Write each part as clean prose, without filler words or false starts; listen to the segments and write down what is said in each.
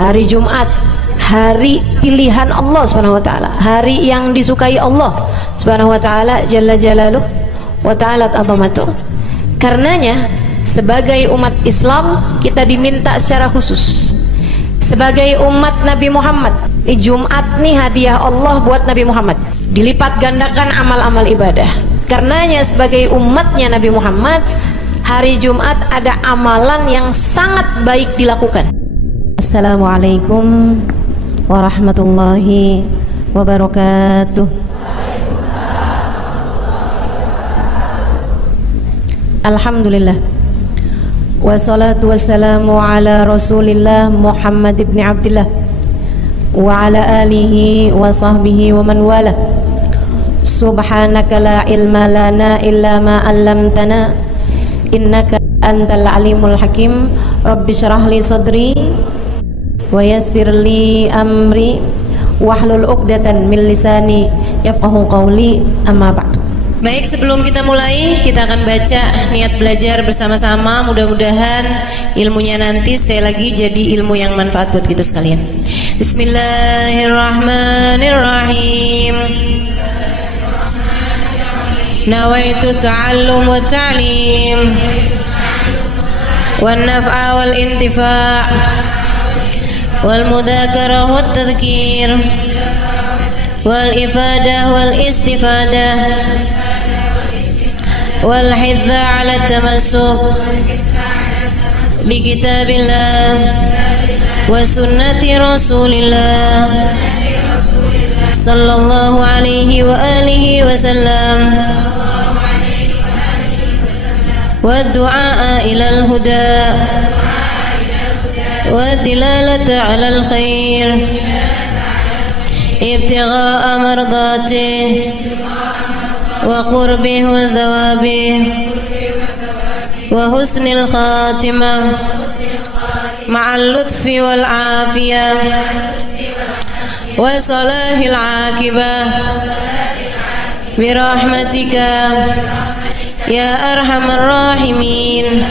Hari Jumat, hari pilihan Allah Subhanahu wa taala, hari yang disukai Allah Subhanahu wa taala jalla jalaluh wa ta'ala azamatuh. Karenanya sebagai umat Islam kita diminta secara khusus sebagai umat Nabi Muhammad, di Jumat nih hadiah Allah buat Nabi Muhammad, dilipat gandakan amal-amal ibadah. Karenanya sebagai umatnya Nabi Muhammad, hari Jumat ada amalan yang sangat baik dilakukan. Assalamualaikum warahmatullahi wabarakatuh. Alhamdulillah, wassalatu wassalamu ala rasulillah Muhammad ibn Abdillah wa ala alihi wa sahbihi wa man wala. Subhanaka la ilma lana illa ma 'allamtana innaka antal alimul hakim. Rabbi syrah li sadri wa yassir li amri wahlul 'uqdatan min lisani yafqahu qawli, amma ba'du. Baik, sebelum kita mulai, kita akan baca niat belajar bersama-sama. Mudah-mudahan ilmunya nanti sekali lagi jadi ilmu yang manfaat buat kita sekalian. Bismillahirrahmanirrahim. Nawaitu ta'allum wa ta'lim wan naf'a wal intifa' wal mudzakarah wat tadhkir wal ifadah wal istifadah wal hidza 'ala tamassuk bi kitabillah wa sunnati rasulillah sallallahu alaihi wa alihi wa sallam wa du'a ila al-huda wa dilalata 'ala al-khair ibtigha'a mardatih wa qurbih wa thawabih wa husnil khatimah ma'al lutfi wal afiyah wa salahil aqibah birahmatika ya arhamar rahimin.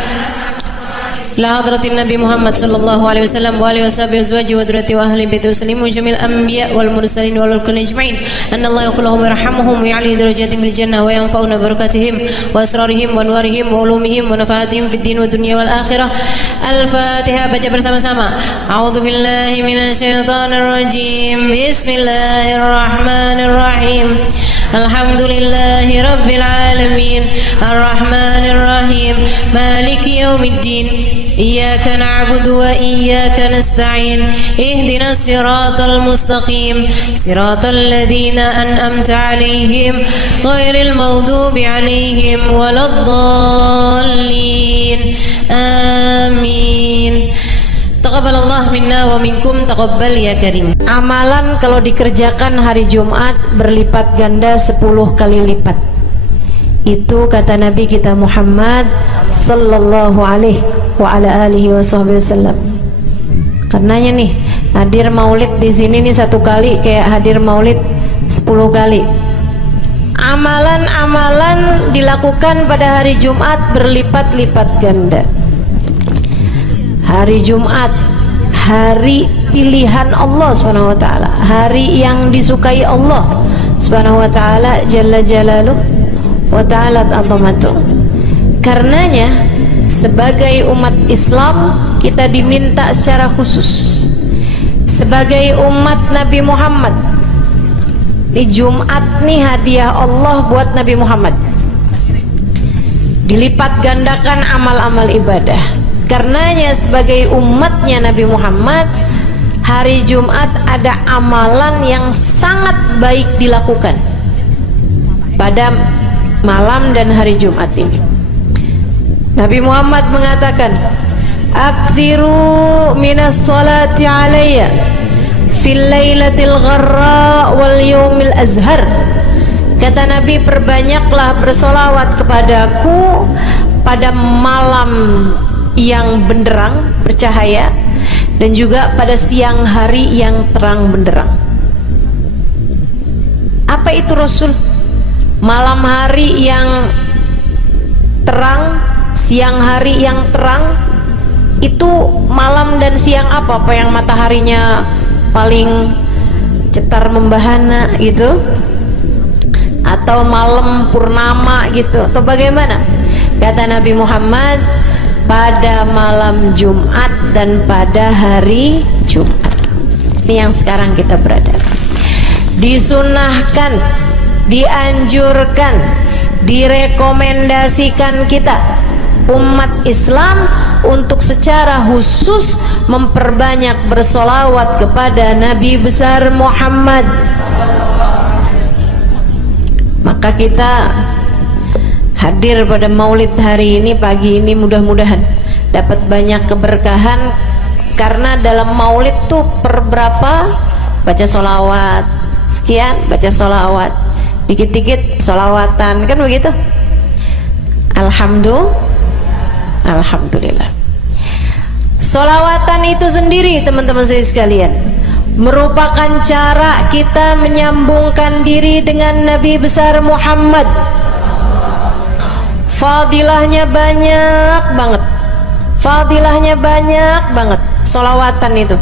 La hadratin Nabi Muhammad sallallahu alaihi wasallam wa alihi washabihi azwaji wa dzurriyyati wa ahli baiti muslimin jamil anbiya wal mursalin wal kulli ajma'in. Anna Allah yaghfir lahum wa yarhamuhum wa ya'li darajatihim fil jannah wa yanfa'una barakatihim wa asrarihim wa anwarihim wa ulumihim wa nafaatihim fid din wa dunya wal akhirah. Al-Fatihah, baca bersama-sama. A'udzu billahi minasyaitonir rajim. Bismillahirrahmanirrahim. Alhamdulillahi rabbil alamin arrahmanir rahim maliki yaumiddin iyyaka na'budu wa iyyaka nasta'in ihdinas siratal mustaqim siratal ladzina an'amta 'alaihim ghairil maghdubi 'alaihim waladdallin. Amin. Taqabbalallah minna wa minkum, taqabbal ya karim. Amalan kalau dikerjakan hari Jumat berlipat ganda 10 kali lipat. Itu kata Nabi kita Muhammad sallallahu alaihi wa ala alihi wasallam. Karenanya nih, hadir maulid di sini nih 1 kali kayak hadir maulid 10 kali. Amalan-amalan dilakukan pada hari Jumat berlipat-lipat ganda. Hari Jumat, hari pilihan Allah Subhanahu wa taala, hari yang disukai Allah Subhanahu wa taala jalla jalaluh wa ta'ala azamatuh. Karenanya sebagai umat Islam kita diminta secara khusus sebagai umat Nabi Muhammad, di Jumat nih hadiah Allah buat Nabi Muhammad, dilipat gandakan amal-amal ibadah. Karenanya sebagai umatnya Nabi Muhammad, hari Jumat ada amalan yang sangat baik dilakukan pada malam dan hari Jumat ini. Nabi Muhammad mengatakan, "Aktsiru minas salati alayya fil lailatil gharra wal yaumil azhar." Kata Nabi, perbanyaklah bersolawat kepadaku pada malam yang benderang bercahaya dan juga pada siang hari yang terang benderang. Apa itu Rasul? Malam hari yang terang, siang hari yang terang, Itu malam dan siang apa yang mataharinya paling cetar membahana gitu, atau malam purnama gitu, atau bagaimana? Kata Nabi Muhammad, pada malam Jumat dan pada hari Jumat. Ini yang sekarang kita berada. Disunahkan, dianjurkan, direkomendasikan kita umat Islam untuk secara khusus memperbanyak bersolawat kepada Nabi besar Muhammad. Maka kita hadir pada maulid hari ini, pagi ini, mudah-mudahan dapat banyak keberkahan, karena dalam maulid tuh per berapa baca solawat sekian, baca solawat dikit-dikit, solawatan, kan begitu. Alhamdulillah. Solawatan itu sendiri, teman-teman sekalian, merupakan cara kita menyambungkan diri dengan Nabi besar Muhammad. Fadilahnya banyak banget, fadilahnya banyak banget. Solawatan itu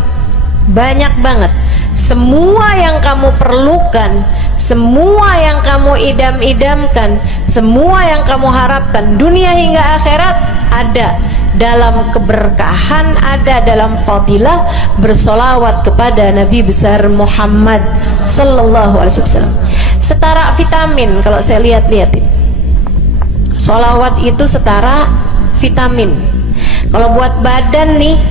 banyak banget. Semua yang kamu perlukan, semua yang kamu idam-idamkan, semua yang kamu harapkan dunia hingga akhirat ada dalam keberkahan, ada dalam fadilah bersolawat kepada Nabi besar Muhammad sallallahu alaihi wasallam. Setara vitamin, kalau saya lihat-lihat, solawat itu setara vitamin. Kalau buat badan nih,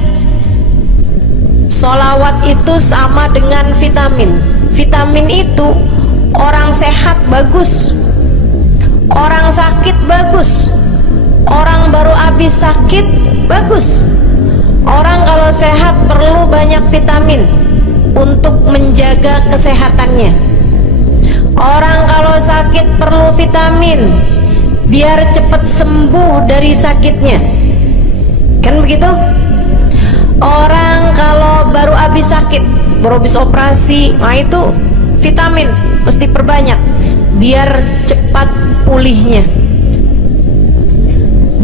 solawat itu sama dengan vitamin. Vitamin itu orang sehat bagus, orang sakit bagus, orang baru habis sakit bagus. Orang kalau sehat perlu banyak vitamin untuk menjaga kesehatannya. Orang kalau sakit perlu vitamin biar cepat sembuh dari sakitnya, kan begitu? Orang kalau baru habis sakit, baru habis operasi, nah itu vitamin mesti perbanyak biar cepat pulihnya.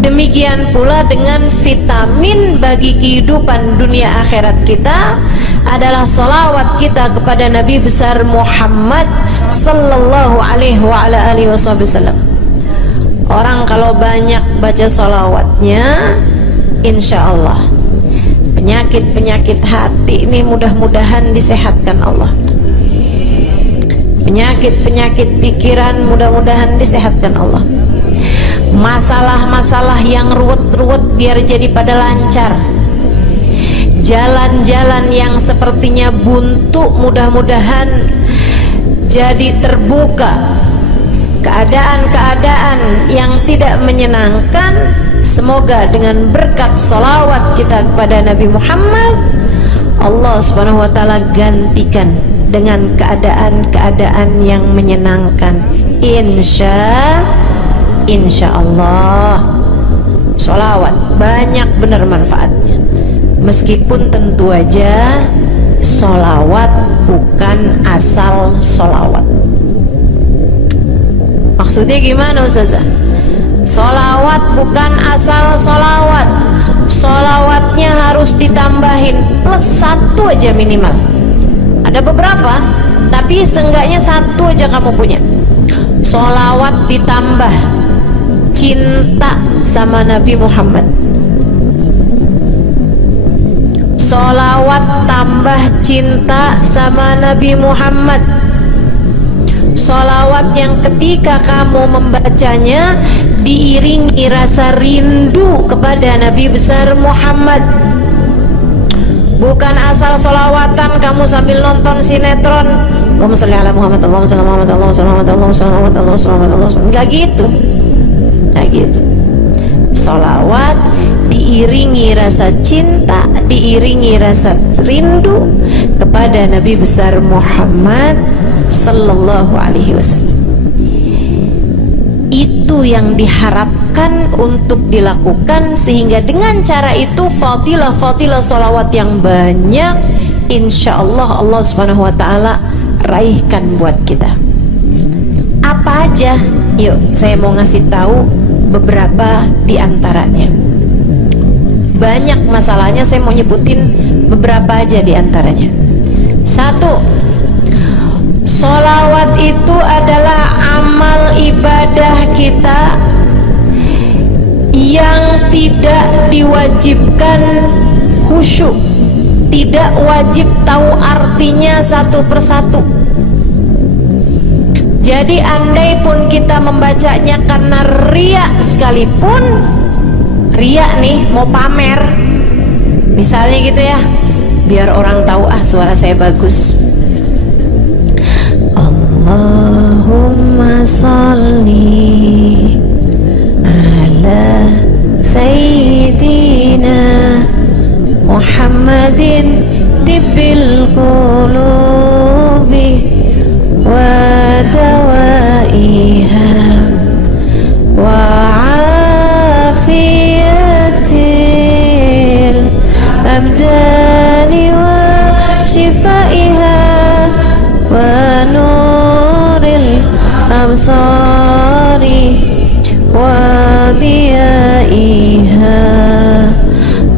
Demikian pula dengan vitamin bagi kehidupan dunia akhirat kita adalah solawat kita kepada Nabi besar Muhammad sallallahu alaihi wasallam. Orang kalau banyak baca solawatnya, insya Allah penyakit-penyakit hati ini mudah-mudahan disehatkan Allah. Penyakit-penyakit pikiran mudah-mudahan disehatkan Allah. Masalah-masalah yang ruwet-ruwet biar jadi pada lancar. Jalan-jalan yang sepertinya buntu mudah-mudahan jadi terbuka. Keadaan-keadaan yang tidak menyenangkan, semoga dengan berkat solawat kita kepada Nabi Muhammad, Allah subhanahu wa ta'ala gantikan dengan keadaan-keadaan yang menyenangkan. Insya Allah. Solawat banyak benar manfaatnya. Meskipun tentu aja solawat bukan asal solawat. Maksudnya gimana Ustazah? Solawat bukan asal solawat. Solawatnya harus ditambahin plus satu aja minimal. Ada beberapa, tapi seenggaknya satu aja kamu punya. Solawat ditambah cinta sama Nabi Muhammad. Solawat tambah cinta sama Nabi Muhammad. Solawat yang ketika kamu membacanya diiringi rasa rindu kepada Nabi besar Muhammad. Bukan asal solawatan kamu sambil nonton sinetron, Allahumma sholli ala Muhammad, Allahumma sholli ala Muhammad, Allahumma sholli ala Muhammad, Allahumma sholli ala Muhammad, Allahumma sholli ala Muhammad. Enggak gitu, enggak gitu. Solawat diiringi rasa cinta, diiringi rasa rindu kepada Nabi besar Muhammad sallallahu alaihi wasallam. Itu yang diharapkan untuk dilakukan, sehingga dengan cara itu fadilah-fadilah solawat yang banyak insya Allah Allah subhanahu wa ta'ala raihkan buat kita. Apa aja? Yuk saya mau ngasih tahu beberapa di antaranya. banyak masalahnya. Saya mau nyebutin beberapa aja di antaranya. Satu, sholawat itu adalah amal ibadah kita yang tidak diwajibkan khusyuk, tidak wajib tahu artinya satu persatu. Jadi andai pun kita membacanya karena riya sekalipun, riya nih mau pamer misalnya gitu ya, biar orang tahu suara saya bagus. Allahumma sholli ala sayyidina Muhammadin tibbil qulubi wa dawaiha wa afiyatil abdani wa shifaiha wa nuril absari wa diyaiha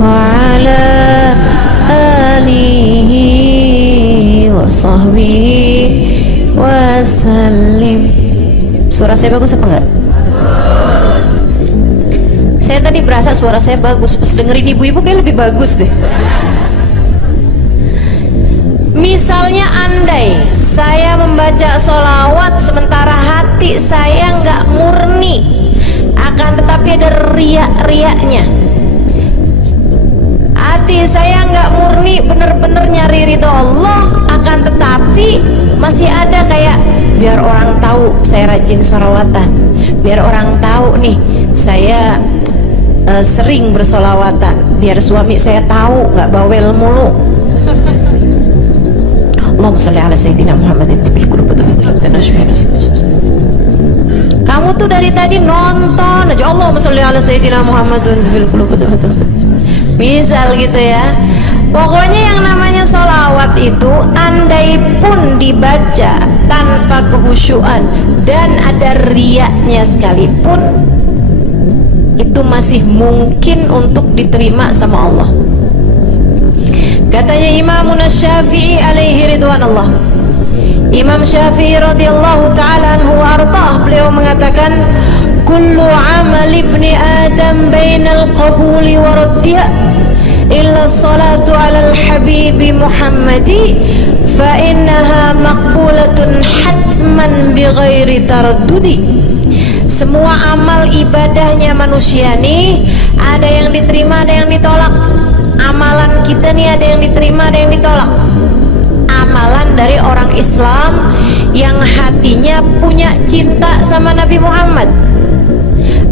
wa ala alihi wa sahbihi wa sallim. Suara saya bagus apa enggak? Saya tadi berasa suara saya bagus, pas dengerin ibu-ibu kayak lebih bagus deh. Misalnya andai saya membaca sholawat sementara hati saya nggak murni, akan tetapi ada riak-riaknya. Hati saya nggak murni bener-bener nyari ridho Allah, akan tetapi masih ada kayak biar orang tahu saya rajin sholawatan, biar orang tahu nih saya sering bersolawatan, biar suami saya tahu nggak bawel mulu. Allahumma sholli ala sayyidina Muhammadin tibbil qulubi wa kamu tuh dari tadi nonton aja Allahumma sholli ala sayyidina Muhammadin tibbil qulubi misal gitu ya. Pokoknya yang namanya sholawat itu andai pun dibaca tanpa kehusyuan dan ada riaknya sekalipun, itu masih mungkin untuk diterima sama Allah. Katanya Imam Syafi'i alaihi ridwanullah, Imam Syafi'i radhiyallahu ta'ala anhu arba'ah, beliau mengatakan kullu amal ibni adam bainal qabuli wa raddiya illa salatu ala al-habibi Muhammadi fa innaha maqbulatun hatman bighairi taraddudi. Semua amal ibadahnya manusia nih ada yang diterima, ada yang ditolak. Amalan kita nih ada yang diterima, ada yang ditolak. Amalan dari orang Islam yang hatinya punya cinta sama Nabi Muhammad,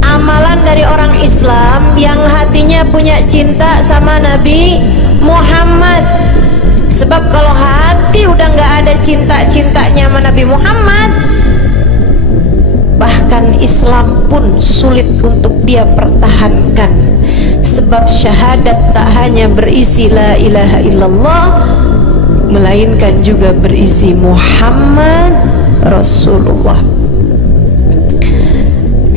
amalan dari orang Islam yang hatinya punya cinta sama Nabi Muhammad. Sebab kalau hati udah nggak ada cinta-cintanya sama Nabi Muhammad, bahkan Islam pun sulit untuk dia pertahankan. Sebab syahadat tak hanya berisi la ilaha illallah, melainkan juga berisi Muhammad Rasulullah.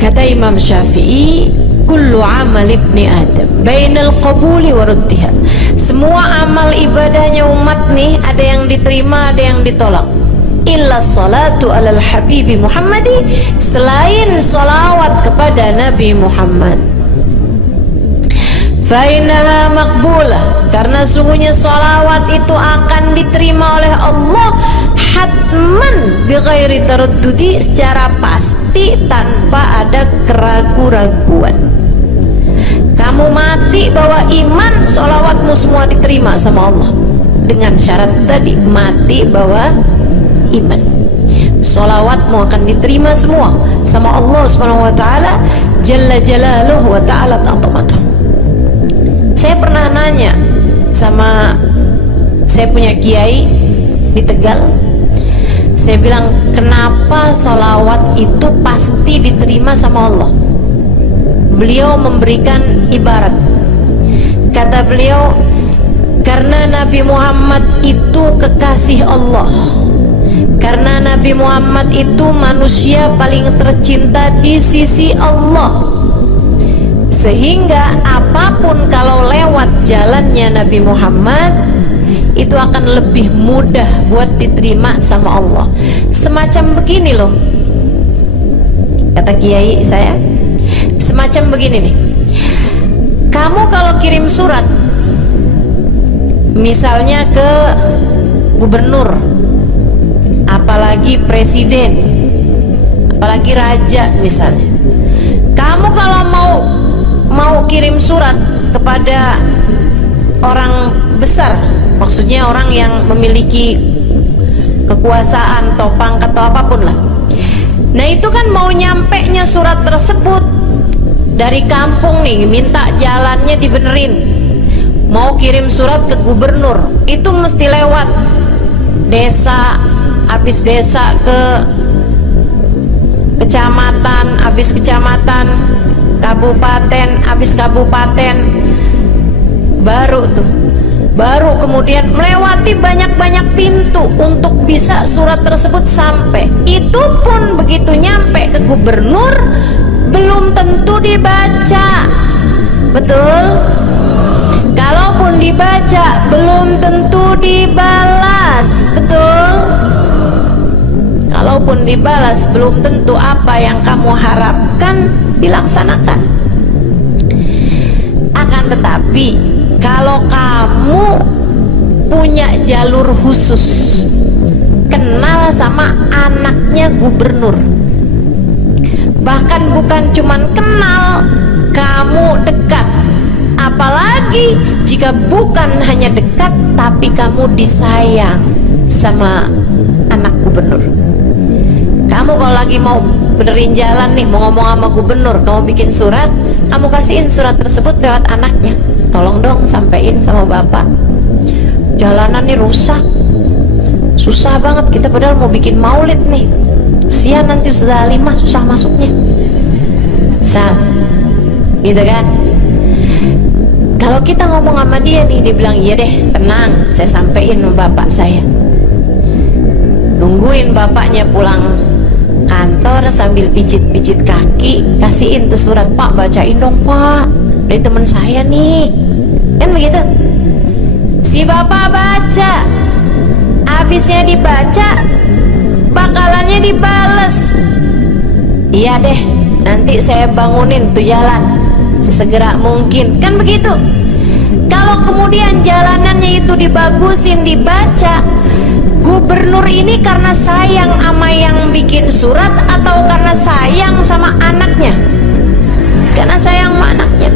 Kata Imam Syafi'i, kullu amal ibni adam bainal qabuli wa raddiha. Semua amal ibadahnya umat nih ada yang diterima, ada yang ditolak. Illa salatu alal habibi Muhammadi, selain salawat kepada Nabi Muhammad. Fainaha maqbulah, karena sungguhnya salawat itu akan diterima oleh Allah hatman bighairi taraddudi, secara pasti tanpa ada keraguan-raguan. Kamu mati bawa iman, salawatmu semua diterima sama Allah, dengan syarat tadi mati bawa iman. Salawatmu akan diterima semua sama Allah Subhanahu wa taala jalla jalaluhu wa ta'ala ta'amatuh. Saya pernah nanya sama saya punya kiai di Tegal, saya bilang kenapa salawat itu pasti diterima sama Allah? Beliau memberikan ibarat, kata beliau, karena Nabi Muhammad itu kekasih Allah, karena Nabi Muhammad itu manusia paling tercinta di sisi Allah, sehingga apapun kalau lewat jalannya Nabi Muhammad itu akan lebih mudah buat diterima sama Allah. Semacam begini loh, kata kiai saya, semacam begini nih, kamu kalau kirim surat misalnya ke gubernur, apalagi presiden, apalagi raja misalnya, kamu kalau mau kirim surat kepada orang besar, maksudnya orang yang memiliki kekuasaan atau pangkat atau apapun lah, nah itu kan mau nyampe nya surat tersebut dari kampung nih, minta jalannya dibenerin, mau kirim surat ke gubernur, itu mesti lewat desa, habis desa ke kecamatan, habis kecamatan, kabupaten, habis kabupaten, baru kemudian melewati banyak-banyak pintu untuk bisa surat tersebut sampai. Itu pun begitu nyampe ke gubernur belum tentu dibaca, betul? Kalaupun dibaca belum tentu dibalas, betul? Kalaupun dibalas belum tentu apa yang kamu harapkan dilaksanakan. Akan tetapi kalau kamu punya jalur khusus, kenal sama anaknya gubernur, bahkan bukan cuman kenal, kamu dekat, apalagi jika bukan hanya dekat tapi kamu disayang sama anak gubernur. Kamu kalau lagi mau benerin jalan nih, mau ngomong sama gubernur, kamu bikin surat, kamu kasihin surat tersebut lewat anaknya, tolong dong sampein sama bapak, jalanan nih rusak, susah banget, kita padahal mau bikin maulid nih, sian nanti Ustazah Halimah susah masuknya, misal gitu kan. Kalau kita ngomong sama dia nih, dia bilang iya deh, tenang, saya sampein sama bapak saya. Nungguin bapaknya pulang kantor sambil pijit-pijit kaki, kasihin tuh surat, Pak bacain dong Pak, dari temen saya nih, kan begitu. Si bapak baca, habisnya dibaca, bakalannya dibales, iya deh, nanti saya bangunin tuh jalan sesegera mungkin, kan begitu. Kalau kemudian jalanannya itu dibagusin, dibaca, gubernur ini karena sayang sama yang bikin surat atau karena sayang sama anaknya? Karena sayang sama anaknya.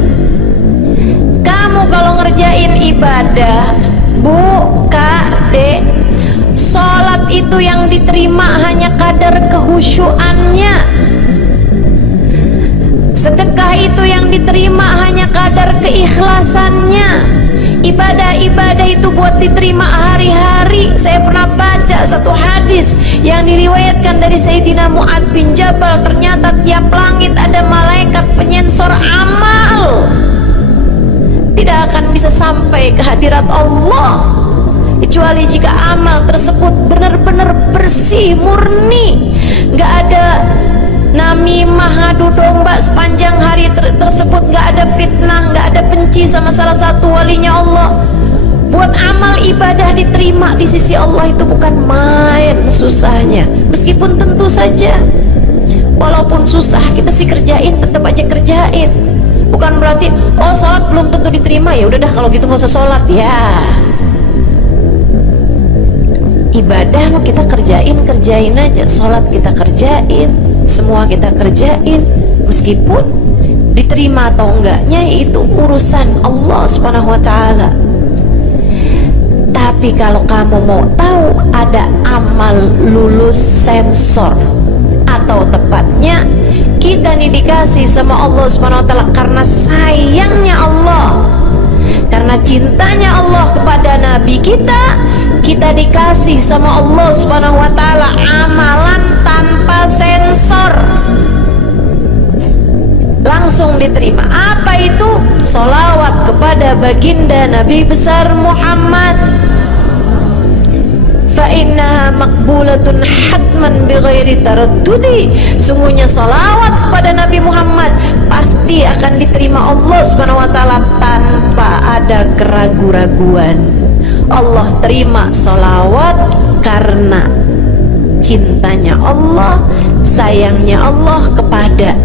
Kamu kalau ngerjain ibadah, Bu, Kak, Dek, sholat itu yang diterima hanya kadar kehusyuannya, sedekah itu yang diterima hanya kadar keikhlasannya. Ibadah-ibadah itu buat diterima hari-hari. Saya pernah baca satu hadis yang diriwayatkan dari Sayyidina Mu'ad bin Jabal, ternyata tiap langit ada malaikat penyensor amal, tidak akan bisa sampai ke hadirat Allah kecuali jika amal tersebut benar-benar bersih, murni, nggak ada namimah, ngadu domba sepanjang hari tersebut, nggak ada fitnah, nggak ada benci sama salah satu walinya Allah. Buat amal ibadah diterima di sisi Allah itu bukan main susahnya. Meskipun tentu saja walaupun susah kita sih kerjain, tetap aja kerjain. Bukan berarti oh sholat belum tentu diterima, ya udah dah kalau gitu nggak usah sholat ya. Ibadah mau kita kerjain aja, sholat kita kerjain, semua kita kerjain, meskipun diterima atau enggaknya itu urusan Allah Subhanahu wa ta'ala. Tapi kalau kamu mau tahu, ada amal lulus sensor, atau tepatnya kita nih dikasih sama Allah Subhanahu wa ta'ala karena sayangnya Allah, karena cintanya Allah kepada Nabi kita, kita dikasih sama Allah Subhanahu wa ta'ala amalan tanpa sensor, langsung diterima. Apa itu? Sholawat kepada baginda Nabi besar Muhammad. Fa innaha innaha maqbulatun hatman bighairi taraddudi. Sungguhnya salawat kepada Nabi Muhammad pasti akan diterima Allah Subhanahu wa taala tanpa ada keraguan-raguan. Allah terima salawat karena cintanya Allah, sayangnya Allah kepada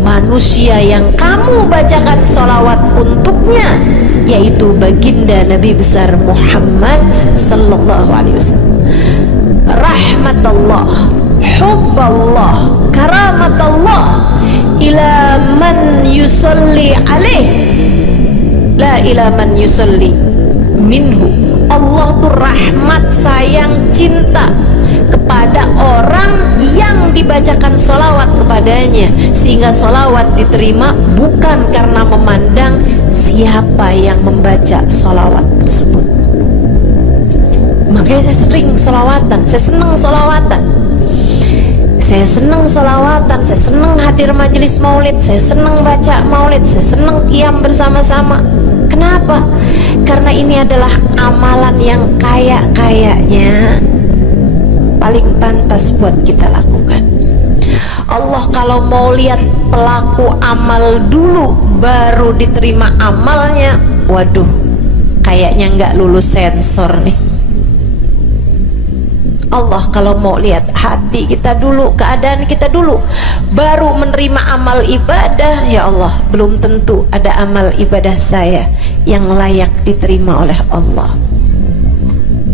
manusia yang kamu bacakan salawat untuknya, yaitu baginda Nabi besar Muhammad sallallahu alaihi wasallam. Rahmatullah, hubballah, karamatullah ila man yusalli alaih, la ila man yusalli minhu. Allah tuh rahmat, sayang, cinta kepada orang yang dibacakan solawat kepadanya, sehingga solawat diterima bukan karena memandang siapa yang membaca solawat tersebut. Makanya saya sering solawatan, saya senang solawatan, saya senang solawatan, saya senang hadir majelis maulid, saya senang baca maulid, saya senang qiyam bersama-sama. Kenapa? Karena ini adalah amalan yang kayaknya paling pantas buat kita lakukan. Allah kalau mau lihat pelaku amal dulu baru diterima amalnya, waduh, kayaknya nggak lulus sensor nih. Allah kalau mau lihat hati kita dulu, keadaan kita dulu, baru menerima amal ibadah, ya Allah, belum tentu ada amal ibadah saya yang layak diterima oleh Allah.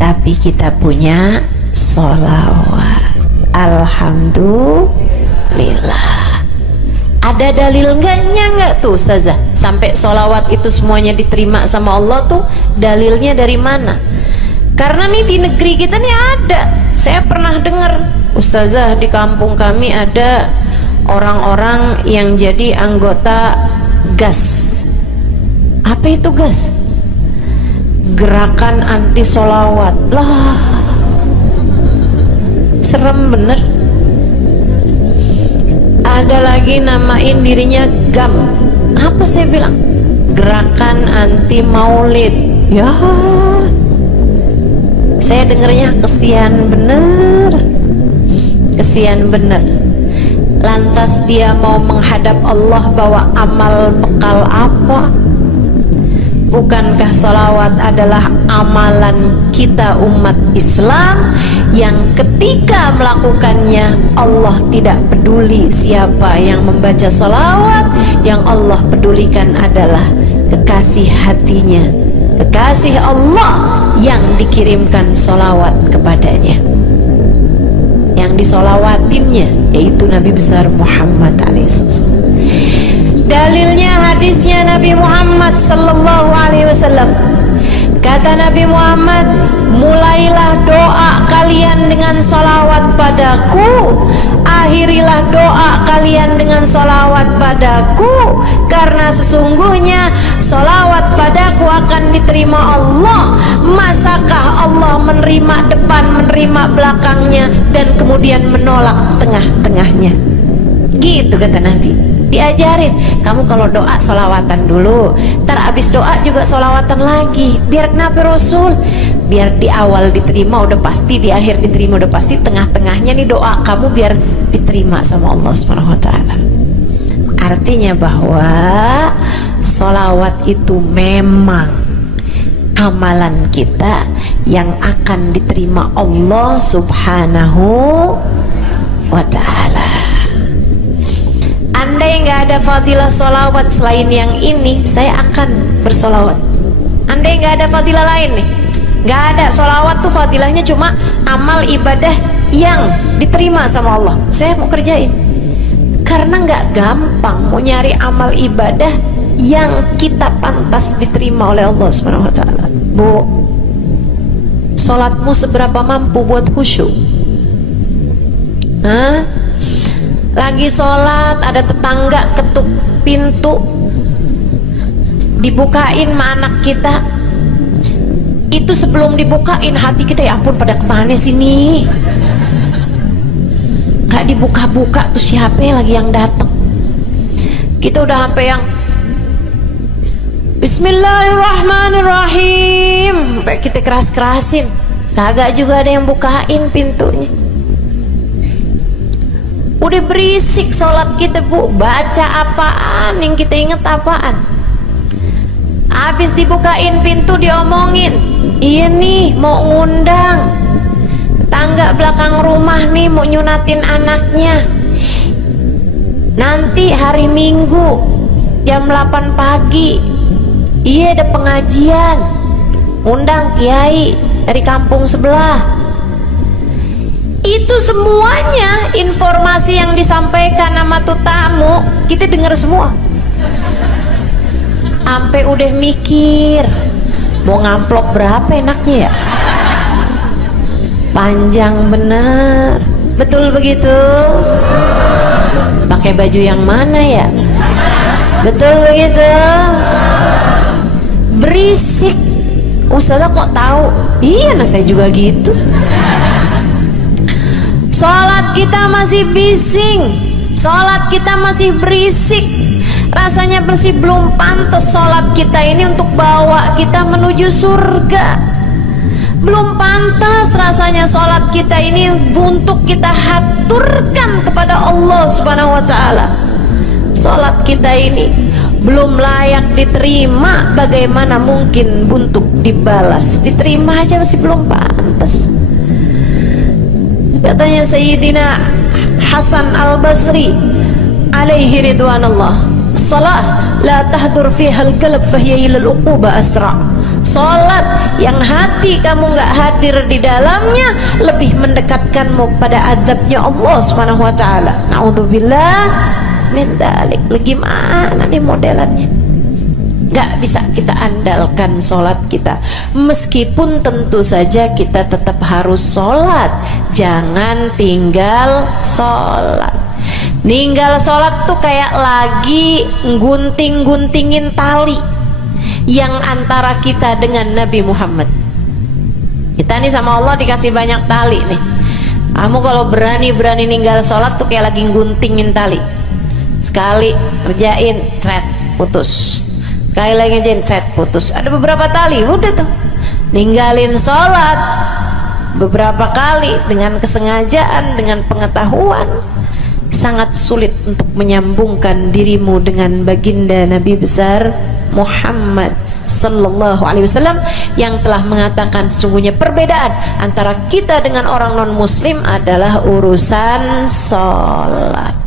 Tapi kita punya sholawat, alhamdulillah. Ada dalil nggak tuh Ustazah sampai sholawat itu semuanya diterima sama Allah tuh? Dalilnya dari mana? Karena nih di negeri kita nih ada, saya pernah dengar Ustazah, di kampung kami ada orang-orang yang jadi anggota GAS. Apa itu GAS? Gerakan anti sholawat. Lah, serem bener. Ada lagi namain dirinya GAM. Apa saya bilang? Gerakan anti maulid. Ya, saya dengarnya kesian bener, kesian bener. Lantas dia mau menghadap Allah bawa amal bekal apa? Bukankah salawat adalah amalan kita umat Islam yang ketika melakukannya Allah tidak peduli siapa yang membaca salawat, yang Allah pedulikan adalah kekasih hatinya, kekasih Allah yang dikirimkan salawat kepadanya, yang disolawatinnya yaitu Nabi besar Muhammad alaihissalam. Dalilnya hadisnya Nabi Muhammad sallallahu alaihi wasallam. Kata Nabi Muhammad, mulailah doa kalian dengan salawat padaku, akhirilah doa kalian dengan salawat padaku, karena sesungguhnya salawat padaku akan diterima Allah. Masakah Allah menerima depan, menerima belakangnya, dan kemudian menolak tengah-tengahnya? Gitu kata Nabi. Diajarin, kamu kalau doa solawatan dulu, ntar abis doa juga solawatan lagi. Biar kenapa Rasul? Biar di awal diterima udah pasti, di akhir diterima udah pasti, tengah-tengahnya nih doa kamu biar diterima sama Allah SWT. Artinya bahwa solawat itu memang amalan kita yang akan diterima Allah Subhanahu wa ta'ala. Andai nggak ada fadilah solawat selain yang ini, saya akan bersolawat. Andai nggak ada fadilah lain nih, nggak ada solawat tuh fadilahnya cuma amal ibadah yang diterima sama Allah, saya mau kerjain. Karena nggak gampang mau nyari amal ibadah yang kita pantas diterima oleh Allah Subhanahu wa ta'ala. Bu, sholatmu seberapa mampu buat khusyuk? Hah? Lagi sholat ada tetangga ketuk pintu, dibukain sama anak kita. Itu sebelum dibukain hati kita, ya ampun pada kemana sini? Gak dibuka-buka tuh siapa lagi yang datang? Kita udah sampai yang Bismillahirrahmanirrahim, sampai kita keras-kerasin. kagak juga ada yang bukain pintunya. Udah berisik sholat kita bu, baca apaan, yang kita inget apaan. Habis dibukain pintu diomongin, iya nih mau ngundang tetangga belakang rumah nih, mau nyunatin anaknya nanti hari Minggu jam 8 pagi. Iya ada pengajian, undang kiai dari kampung sebelah. Itu semuanya informasi yang disampaikan sama tuh tamu, kita dengar semua. Sampai udah mikir mau ngamplop berapa enaknya ya, panjang bener. Betul begitu? Pakai baju yang mana ya? Betul begitu? Berisik. Ustazah kok tahu? Iya, nah saya juga gitu. Sholat kita masih bising, sholat kita masih berisik. Rasanya masih belum pantas sholat kita ini untuk bawa kita menuju surga. Belum pantas rasanya sholat kita ini untuk kita haturkan kepada Allah Subhanahu wa ta'ala. Sholat kita ini belum layak diterima, bagaimana mungkin untuk dibalas? Diterima aja masih belum pantas. Katanya Sayyidina Hasan al-Basri alaihi ridwanullah, salat la tahdur fiha al-qalb fahiya ila al-uquba asra. Salat yang hati kamu nggak hadir di dalamnya lebih mendekatkanmu pada azabnya Allah Subhanahu wa taala. Naudzubillah min dzalik. Gimana nih modelannya? Gak bisa kita andalkan sholat kita, meskipun tentu saja kita tetap harus sholat. Jangan tinggal sholat. Ninggal sholat tuh kayak lagi gunting-guntingin tali yang antara kita dengan Nabi Muhammad. Kita nih sama Allah dikasih banyak tali nih. Kamu kalau berani-berani ninggal sholat tuh kayak lagi guntingin tali. Sekali kerjain, cret, putus. Sekali lagi ngerjain, putus. Ada beberapa tali, udah tuh ninggalin sholat beberapa kali dengan kesengajaan, dengan pengetahuan, sangat sulit untuk menyambungkan dirimu dengan baginda Nabi besar Muhammad sallallahu alaihi wasallam yang telah mengatakan sesungguhnya perbedaan antara kita dengan orang non muslim adalah urusan sholat.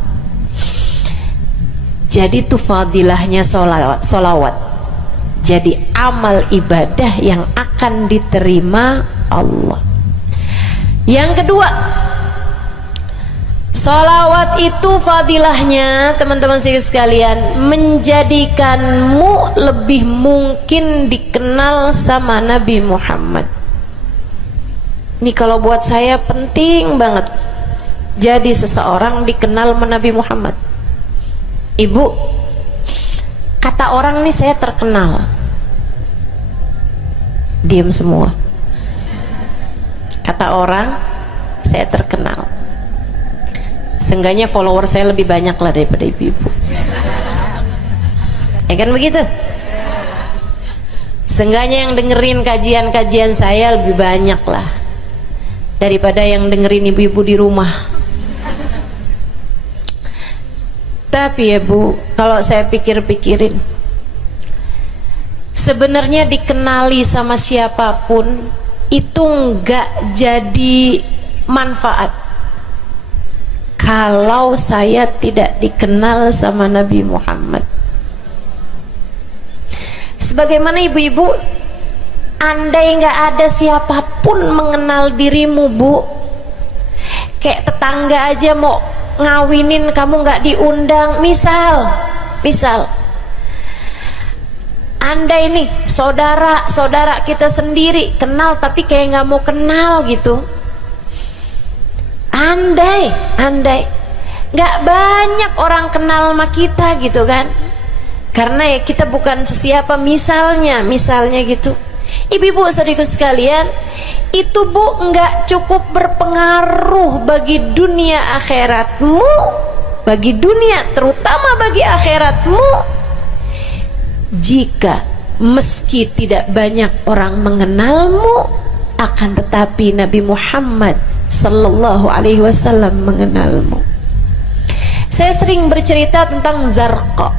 Jadi itu fadilahnya sholawat. Jadi amal ibadah yang akan diterima Allah. Yang kedua, sholawat itu fadilahnya teman-teman sekalian menjadikanmu lebih mungkin dikenal sama Nabi Muhammad. Ini kalau buat saya penting banget. Jadi seseorang dikenal sama Nabi Muhammad. Ibu, kata orang nih saya terkenal. Diam semua. Kata orang saya terkenal. Seenggaknya follower saya lebih banyak lah daripada ibu-ibu. Ya kan begitu? Seenggaknya yang dengerin kajian-kajian saya lebih banyak lah daripada yang dengerin ibu-ibu di rumah. Tapi ya Bu, kalau saya pikir-pikirin, sebenarnya dikenali sama siapapun itu enggak jadi manfaat kalau saya tidak dikenal sama Nabi Muhammad. Sebagaimana ibu-ibu, andai enggak ada siapapun mengenal dirimu Bu, kayak tetangga aja mau ngawinin kamu nggak diundang, misal andai nih saudara kita sendiri kenal tapi kayak nggak mau kenal gitu, andai nggak banyak orang kenal sama kita gitu kan, karena ya kita bukan sesiapa, misalnya gitu. Ibu-ibu saudaraku sekalian, itu Bu nggak cukup berpengaruh bagi dunia akhiratmu, bagi dunia terutama bagi akhiratmu, jika meski tidak banyak orang mengenalmu akan tetapi Nabi Muhammad sallallahu alaihi wasallam mengenalmu. Saya sering bercerita tentang Zarqa,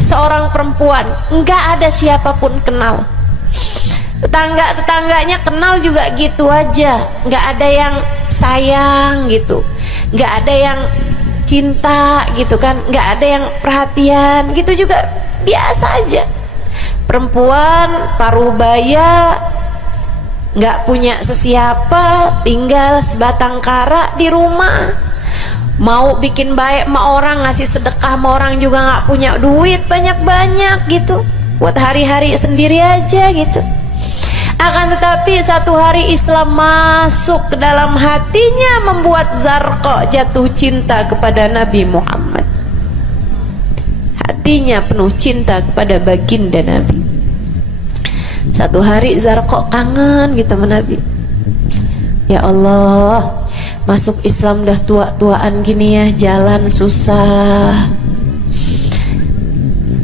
seorang perempuan, enggak ada siapapun kenal. Tetangga-tetangganya kenal juga gitu aja, enggak ada yang sayang gitu, enggak ada yang cinta gitu kan, enggak ada yang perhatian gitu, juga biasa aja. Perempuan paruh baya, nggak punya sesiapa, tinggal sebatang kara di rumah. Mau bikin baik sama orang, ngasih sedekah sama orang juga nggak punya duit banyak-banyak gitu, buat hari-hari sendiri aja gitu. Akan tetapi satu hari Islam masuk ke dalam hatinya, membuat Zarqa jatuh cinta kepada Nabi Muhammad. Hatinya penuh cinta kepada baginda Nabi. Satu hari Zarqa kangen gitu sama Nabi. Ya Allah, masuk Islam dah tua-tuaan gini ya, jalan susah.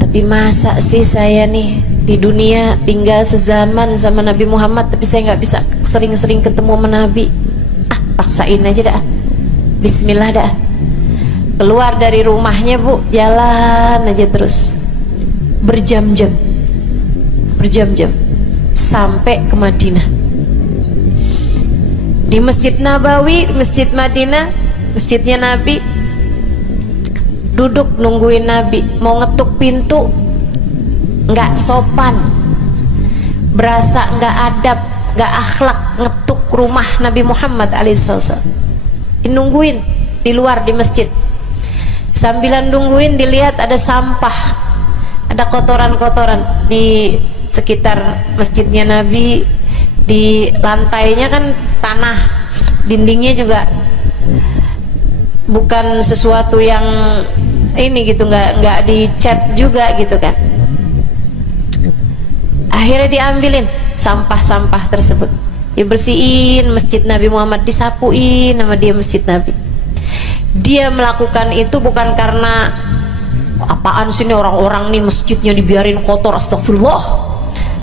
Tapi masa sih saya nih di dunia tinggal sezaman sama Nabi Muhammad, tapi saya nggak bisa sering-sering ketemu sama Nabi. Paksain aja dah, bismillah dah. Keluar dari rumahnya bu, jalan aja terus berjam-jam sampai ke Madinah. Di Masjid Nabawi, Masjid Madinah, masjidnya Nabi, duduk nungguin Nabi. Mau ngetuk pintu nggak sopan, berasa nggak adab, nggak akhlak ngetuk rumah Nabi Muhammad alaihissalam. Nungguin di luar di masjid. Sambilan nungguin dilihat ada sampah, ada kotoran-kotoran di sekitar masjidnya Nabi. Di lantainya kan tanah, dindingnya juga bukan sesuatu yang ini gitu, nggak dicat juga gitu kan. Akhirnya diambilin sampah-sampah tersebut, dibersihin masjid Nabi Muhammad, disapuin nama dia masjid Nabi. Dia melakukan itu bukan karena apaan sih ini orang-orang nih masjidnya dibiarin kotor, astagfirullah,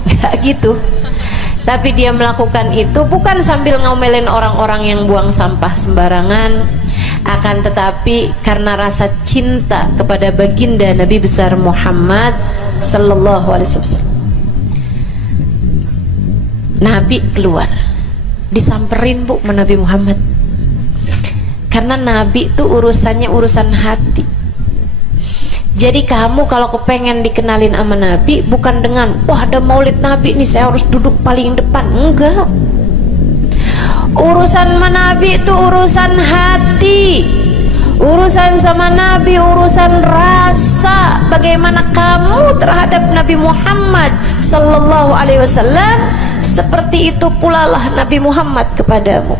nggak gitu. Tapi dia melakukan itu bukan sambil ngomelin orang-orang yang buang sampah sembarangan, akan tetapi karena rasa cinta kepada baginda Nabi besar Muhammad sallallahu alaihi wasallam. Nabi keluar, disamperin bu sama Nabi Muhammad. Karena Nabi itu urusannya urusan hati. Jadi kamu kalau kepengen dikenalin sama Nabi, bukan dengan wah ada maulid Nabi nih saya harus duduk paling depan, enggak. Urusan sama Nabi itu urusan hati. Urusan sama Nabi urusan rasa. Bagaimana kamu terhadap Nabi Muhammad sallallahu alaihi wasallam, seperti itu pula lah Nabi Muhammad kepadamu.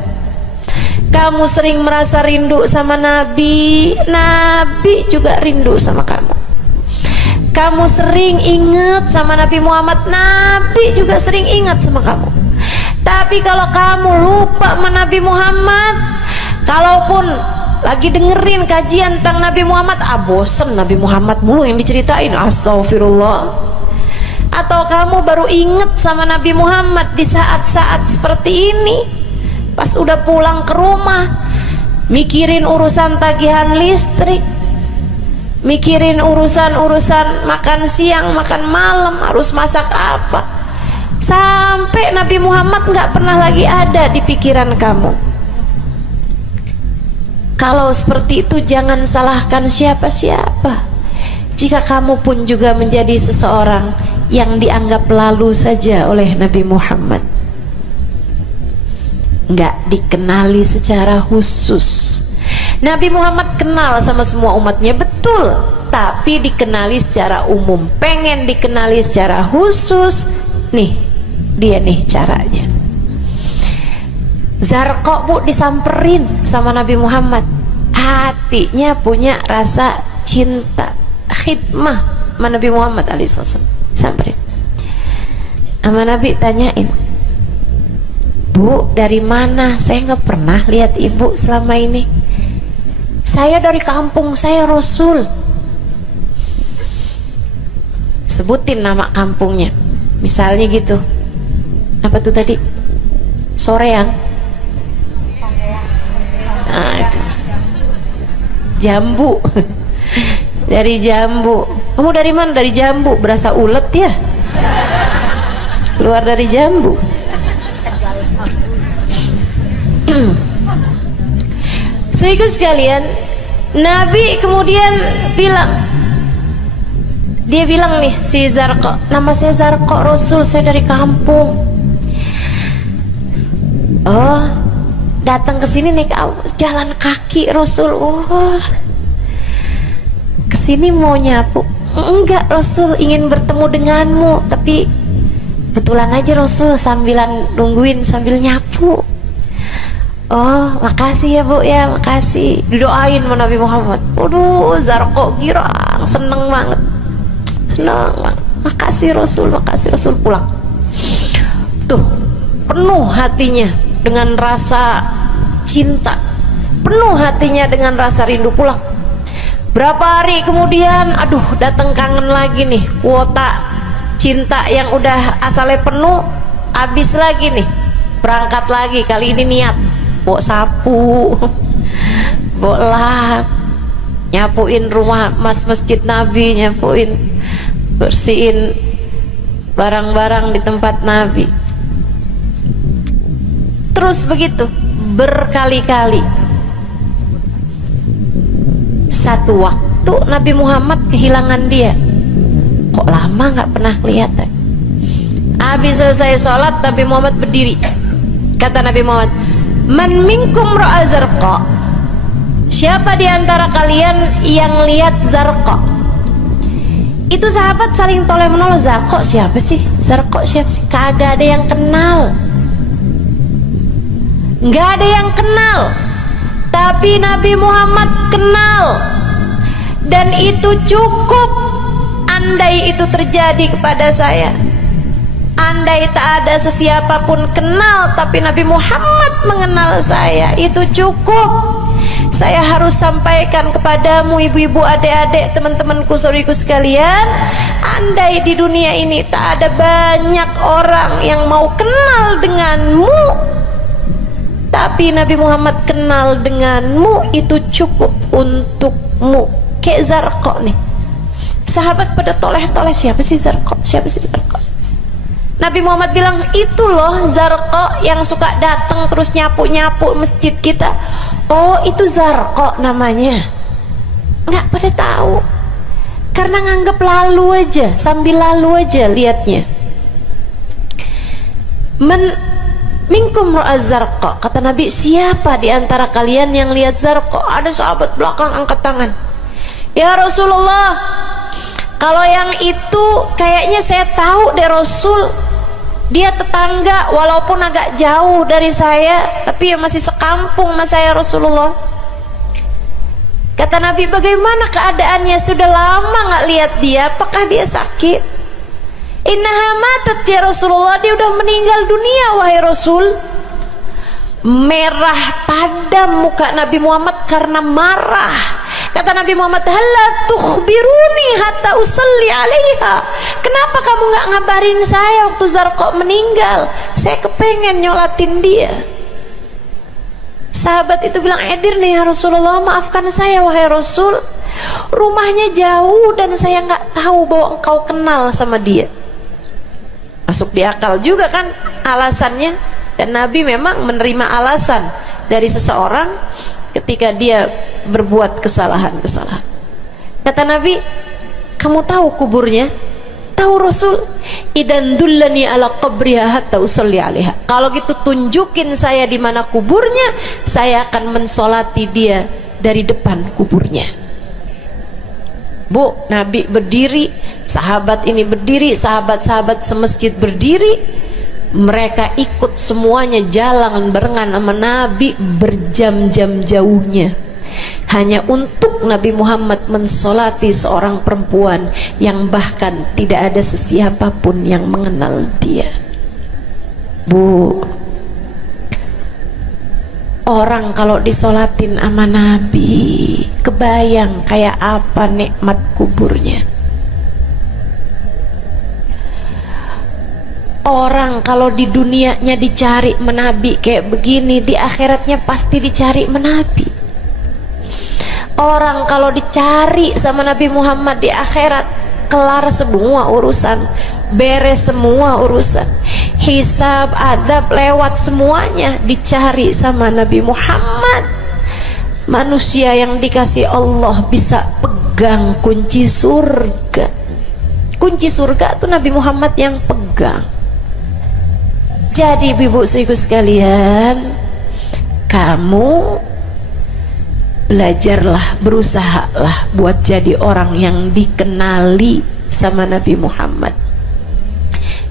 Kamu sering merasa rindu sama Nabi, Nabi juga rindu sama kamu. Kamu sering ingat sama Nabi Muhammad, Nabi juga sering ingat sama kamu. Tapi kalau kamu lupa sama Nabi Muhammad, kalaupun lagi dengerin kajian tentang Nabi Muhammad, bosen Nabi Muhammad mulu yang diceritain, astagfirullah. Atau kamu baru ingat sama Nabi Muhammad di saat-saat seperti ini, pas udah pulang ke rumah, mikirin urusan tagihan listrik, mikirin urusan makan siang, makan malam, harus masak apa, sampai Nabi Muhammad nggak pernah lagi ada di pikiran kamu. Kalau seperti itu jangan salahkan siapa-siapa. Jika kamu pun juga menjadi seseorang yang dianggap lalu saja oleh Nabi Muhammad, nggak dikenali secara khusus. Nabi Muhammad kenal sama semua umatnya, betul, tapi dikenali secara umum. Pengen dikenali secara khusus, nih dia nih caranya. Zarqa bu disamperin sama Nabi Muhammad, hatinya punya rasa cinta, khidmah sama Nabi Muhammad alaihissalam. Samperin sama Nabi, tanyain, Bu, dari mana? Saya nggak pernah lihat ibu selama ini. Saya dari kampung saya, Rasul. Sebutin nama kampungnya, misalnya gitu. Apa tuh tadi? Soreang. Nah, itu. Jambu. Dari Jambu. Kamu dari mana? Dari Jambu. Berasa ulet ya? Keluar dari Jambu. Saudaraku sekalian, Nabi kemudian bilang, dia bilang nih si Zarqa, nama saya Zarqa Rasul, saya dari kampung. Oh, datang ke sini nih jalan kaki Rasul. Oh, kesini mau nyapu? Enggak Rasul, ingin bertemu denganmu, tapi kebetulan aja Rasul sambilan nungguin sambil nyapu. Oh, makasih ya Bu ya, makasih. Didoain sama Nabi Muhammad. Waduh, Zarqa girang, seneng banget. Seneng banget. Makasih Rasul pulang. Tuh, penuh hatinya dengan rasa cinta. Penuh hatinya dengan rasa rindu pulang. Berapa hari kemudian, aduh, datang kangen lagi nih. Kuota cinta yang udah asalnya penuh, habis lagi nih. Berangkat lagi, kali ini niat bawa sapu, bawa lap, nyapuin rumah masjid Nabi, nyapuin, bersihin barang-barang di tempat Nabi. Terus begitu berkali-kali. Satu waktu Nabi Muhammad kehilangan dia. Kok lama nggak pernah kelihatan. Habis selesai sholat, Nabi Muhammad berdiri. Kata Nabi Muhammad, "Man minkum ra'a Zarqa?" Siapa di antara kalian yang lihat Zarqa? Itu sahabat saling toleh menolong. Zarqa siapa sih? Zarqa siapa sih? Kagak ada yang kenal. Nggak ada yang kenal. Tapi Nabi Muhammad kenal. Dan itu cukup. Andai itu terjadi kepada saya, andai tak ada sesiapa pun kenal, tapi Nabi Muhammad mengenal saya, itu cukup. Saya harus sampaikan kepadamu ibu-ibu, adik-adik, teman-temanku, saudariku sekalian, andai di dunia ini tak ada banyak orang yang mau kenal denganmu, tapi Nabi Muhammad kenal denganmu, itu cukup untukmu. Kayak Zarqa nih, sahabat pada toleh-toleh, siapa sih Zarqa? Siapa sih Zarqa? Nabi Muhammad bilang, itu loh Zarqa yang suka datang terus nyapu-nyapu masjid kita. Oh, itu Zarqa namanya. Nggak pada tahu, karena nganggep lalu aja, sambil lalu aja liatnya. Minkum ra'a Zarqa, kata Nabi, siapa di antara kalian yang lihat Zarqa? Ada sahabat belakang angkat tangan. Ya Rasulullah, kalau yang itu kayaknya saya tahu deh Rasul, dia tetangga walaupun agak jauh dari saya, tapi ya masih sekampung sama saya Rasulullah. Kata Nabi, bagaimana keadaannya? Sudah lama nggak lihat dia, apakah dia sakit? Innaha matat ya Rasulullah, dia udah meninggal dunia wahai Rasul. Merah padam muka Nabi Muhammad karena marah. Kata Nabi Muhammad, "Halla tukhbiruni hatta usalli alaiha." Kenapa kamu nggak ngabarin saya waktu Zarqa meninggal? Saya kepengen nyolatin dia. Sahabat itu bilang, "Edir nih ya Rasulullah, maafkan saya wahai Rasul. Rumahnya jauh dan saya nggak tahu bahwa engkau kenal sama dia." Masuk di akal juga kan alasannya. Dan Nabi memang menerima alasan dari seseorang ketika dia berbuat kesalahan-kesalahan. Kata Nabi, kamu tahu kuburnya? Tahu Rasul. Idan dullani ala qabriha hatta usalli alaiha. Kalau gitu tunjukin saya di mana kuburnya, saya akan mensolati dia dari depan kuburnya. Bu, Nabi berdiri, sahabat ini berdiri, sahabat-sahabat semasjid berdiri. Mereka ikut semuanya jalan barengan sama Nabi berjam-jam jauhnya, hanya untuk Nabi Muhammad mensolati seorang perempuan yang bahkan tidak ada sesiapapun yang mengenal dia. Bu, orang kalau disolatin sama Nabi, kebayang kayak apa nikmat kuburnya. Orang kalau di dunianya dicari menabi kayak begini, di akhiratnya pasti dicari menabi. Orang kalau dicari sama Nabi Muhammad di akhirat, kelar semua urusan, beres semua urusan, hisab, adab lewat semuanya, dicari sama Nabi Muhammad. Manusia yang dikasih Allah bisa pegang kunci surga. Kunci surga itu Nabi Muhammad yang pegang. Jadi ibu ibu sekalian, kamu belajarlah, berusahalah buat jadi orang yang dikenali sama Nabi Muhammad.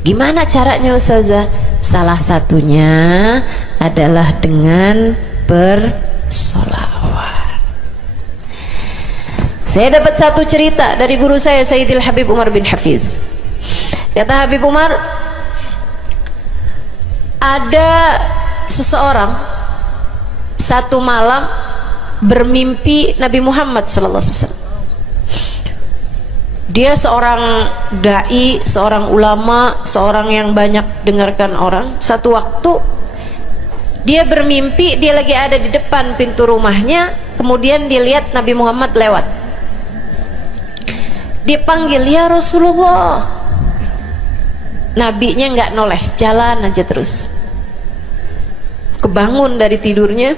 Gimana caranya Ustazah? Salah satunya adalah dengan bersolawat. Saya dapat satu cerita dari guru saya, Sayyidil Habib Umar bin Hafiz. Kata Habib Umar, ada seseorang satu malam bermimpi Nabi Muhammad sallallahu alaihi wasallam. Dia seorang dai, seorang ulama, seorang yang banyak dengarkan orang. Satu waktu dia bermimpi, dia lagi ada di depan pintu rumahnya, kemudian dia lihat Nabi Muhammad lewat. Dia panggil, "Ya Rasulullah." Nabinya nggak noleh, jalan aja terus. Kebangun dari tidurnya,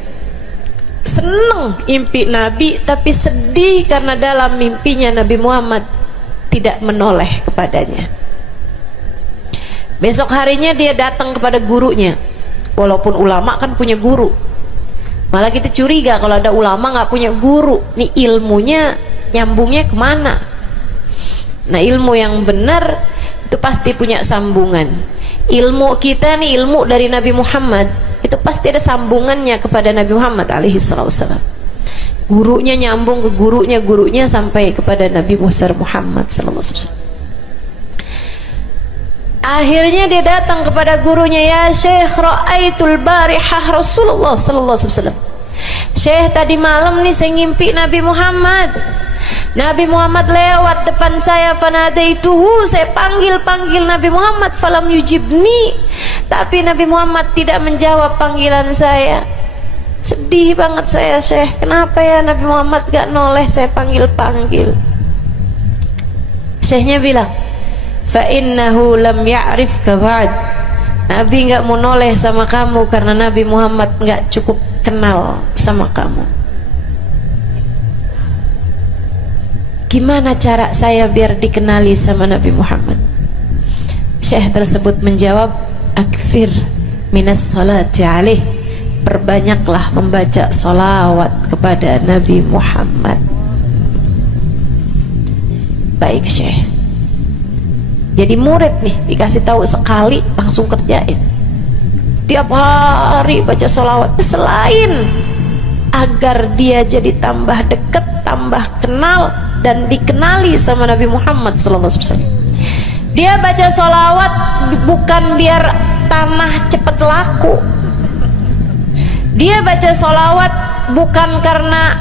seneng impi Nabi, tapi sedih karena dalam mimpinya Nabi Muhammad tidak menoleh kepadanya. Besok harinya dia datang kepada gurunya. Walaupun ulama kan punya guru, malah kita curiga kalau ada ulama nggak punya guru, nih ilmunya nyambungnya kemana? Nah, ilmu yang benar itu pasti punya sambungan. Ilmu kita nih, ilmu dari Nabi Muhammad, itu pasti ada sambungannya kepada Nabi Muhammad alaihi wasallam. Gurunya nyambung ke gurunya, gurunya sampai kepada Nabi Muhammad sallallahu alaihi wasallam. Akhirnya dia datang kepada gurunya, "Ya Syekh, ra'aitul barihah Rasulullah sallallahu alaihi wasallam." Syekh, tadi malam nih saya ngimpi Nabi Muhammad. Nabi Muhammad lewat depan saya, fanadaituhu, saya panggil Nabi Muhammad, falam yujibni, tapi Nabi Muhammad tidak menjawab panggilan saya. Sedih banget saya, Syekh, kenapa ya Nabi Muhammad gak noleh saya panggil. Syekhnya bilang, fa innahu lam ya'rifka ba'd, Nabi gak mau noleh sama kamu karena Nabi Muhammad gak cukup kenal sama kamu. Gimana cara saya biar dikenali sama Nabi Muhammad? Syekh tersebut menjawab, akfir minas salati alaih, perbanyaklah membaca salawat kepada Nabi Muhammad. Baik Syekh. Jadi murid nih, dikasih tahu sekali langsung kerjain. Tiap hari baca salawat, selain agar dia jadi tambah dekat, tambah kenal dan dikenali sama Nabi Muhammad SAW. Dia baca sholawat bukan biar tanah cepet laku. Dia baca sholawat bukan karena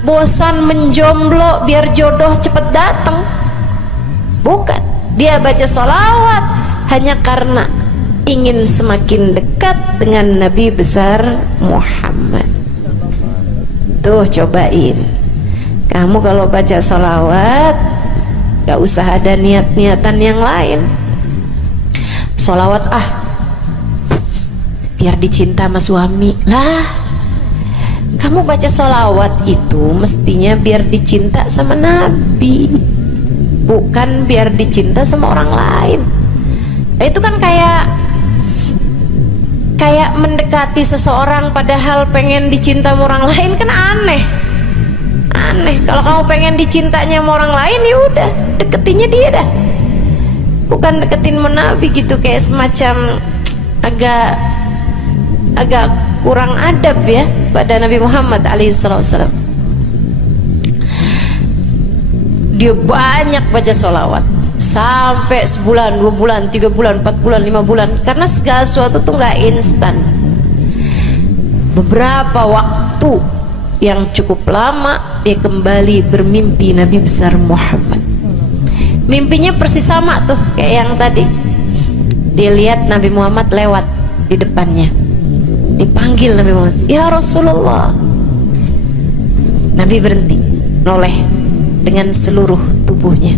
bosan menjomblo biar jodoh cepet datang. Bukan. Dia baca sholawat hanya karena ingin semakin dekat dengan Nabi besar Muhammad. Tuh, cobain. Kamu kalau baca sholawat gak usah ada niat-niatan yang lain. Sholawat biar dicinta sama suami lah. Kamu baca sholawat itu mestinya biar dicinta sama Nabi, bukan biar dicinta sama orang lain. Nah, itu kan kayak mendekati seseorang padahal pengen dicinta sama orang lain, kan aneh. Kalau kamu pengen dicintanya sama orang lain, ya udah deketinnya dia dah, bukan deketin Nabi gitu, kayak semacam agak kurang adab ya pada Nabi Muhammad alaihissalam. Dia banyak baca sholawat sampai sebulan, 2 bulan, 3 bulan, 4 bulan, 5 bulan, karena segala sesuatu tuh nggak instan. Beberapa waktu yang cukup lama dia kembali bermimpi Nabi besar Muhammad. Mimpinya persis sama tuh kayak yang tadi. Dia lihat Nabi Muhammad lewat di depannya, dipanggil Nabi Muhammad, ya Rasulullah. Nabi berhenti, noleh dengan seluruh tubuhnya.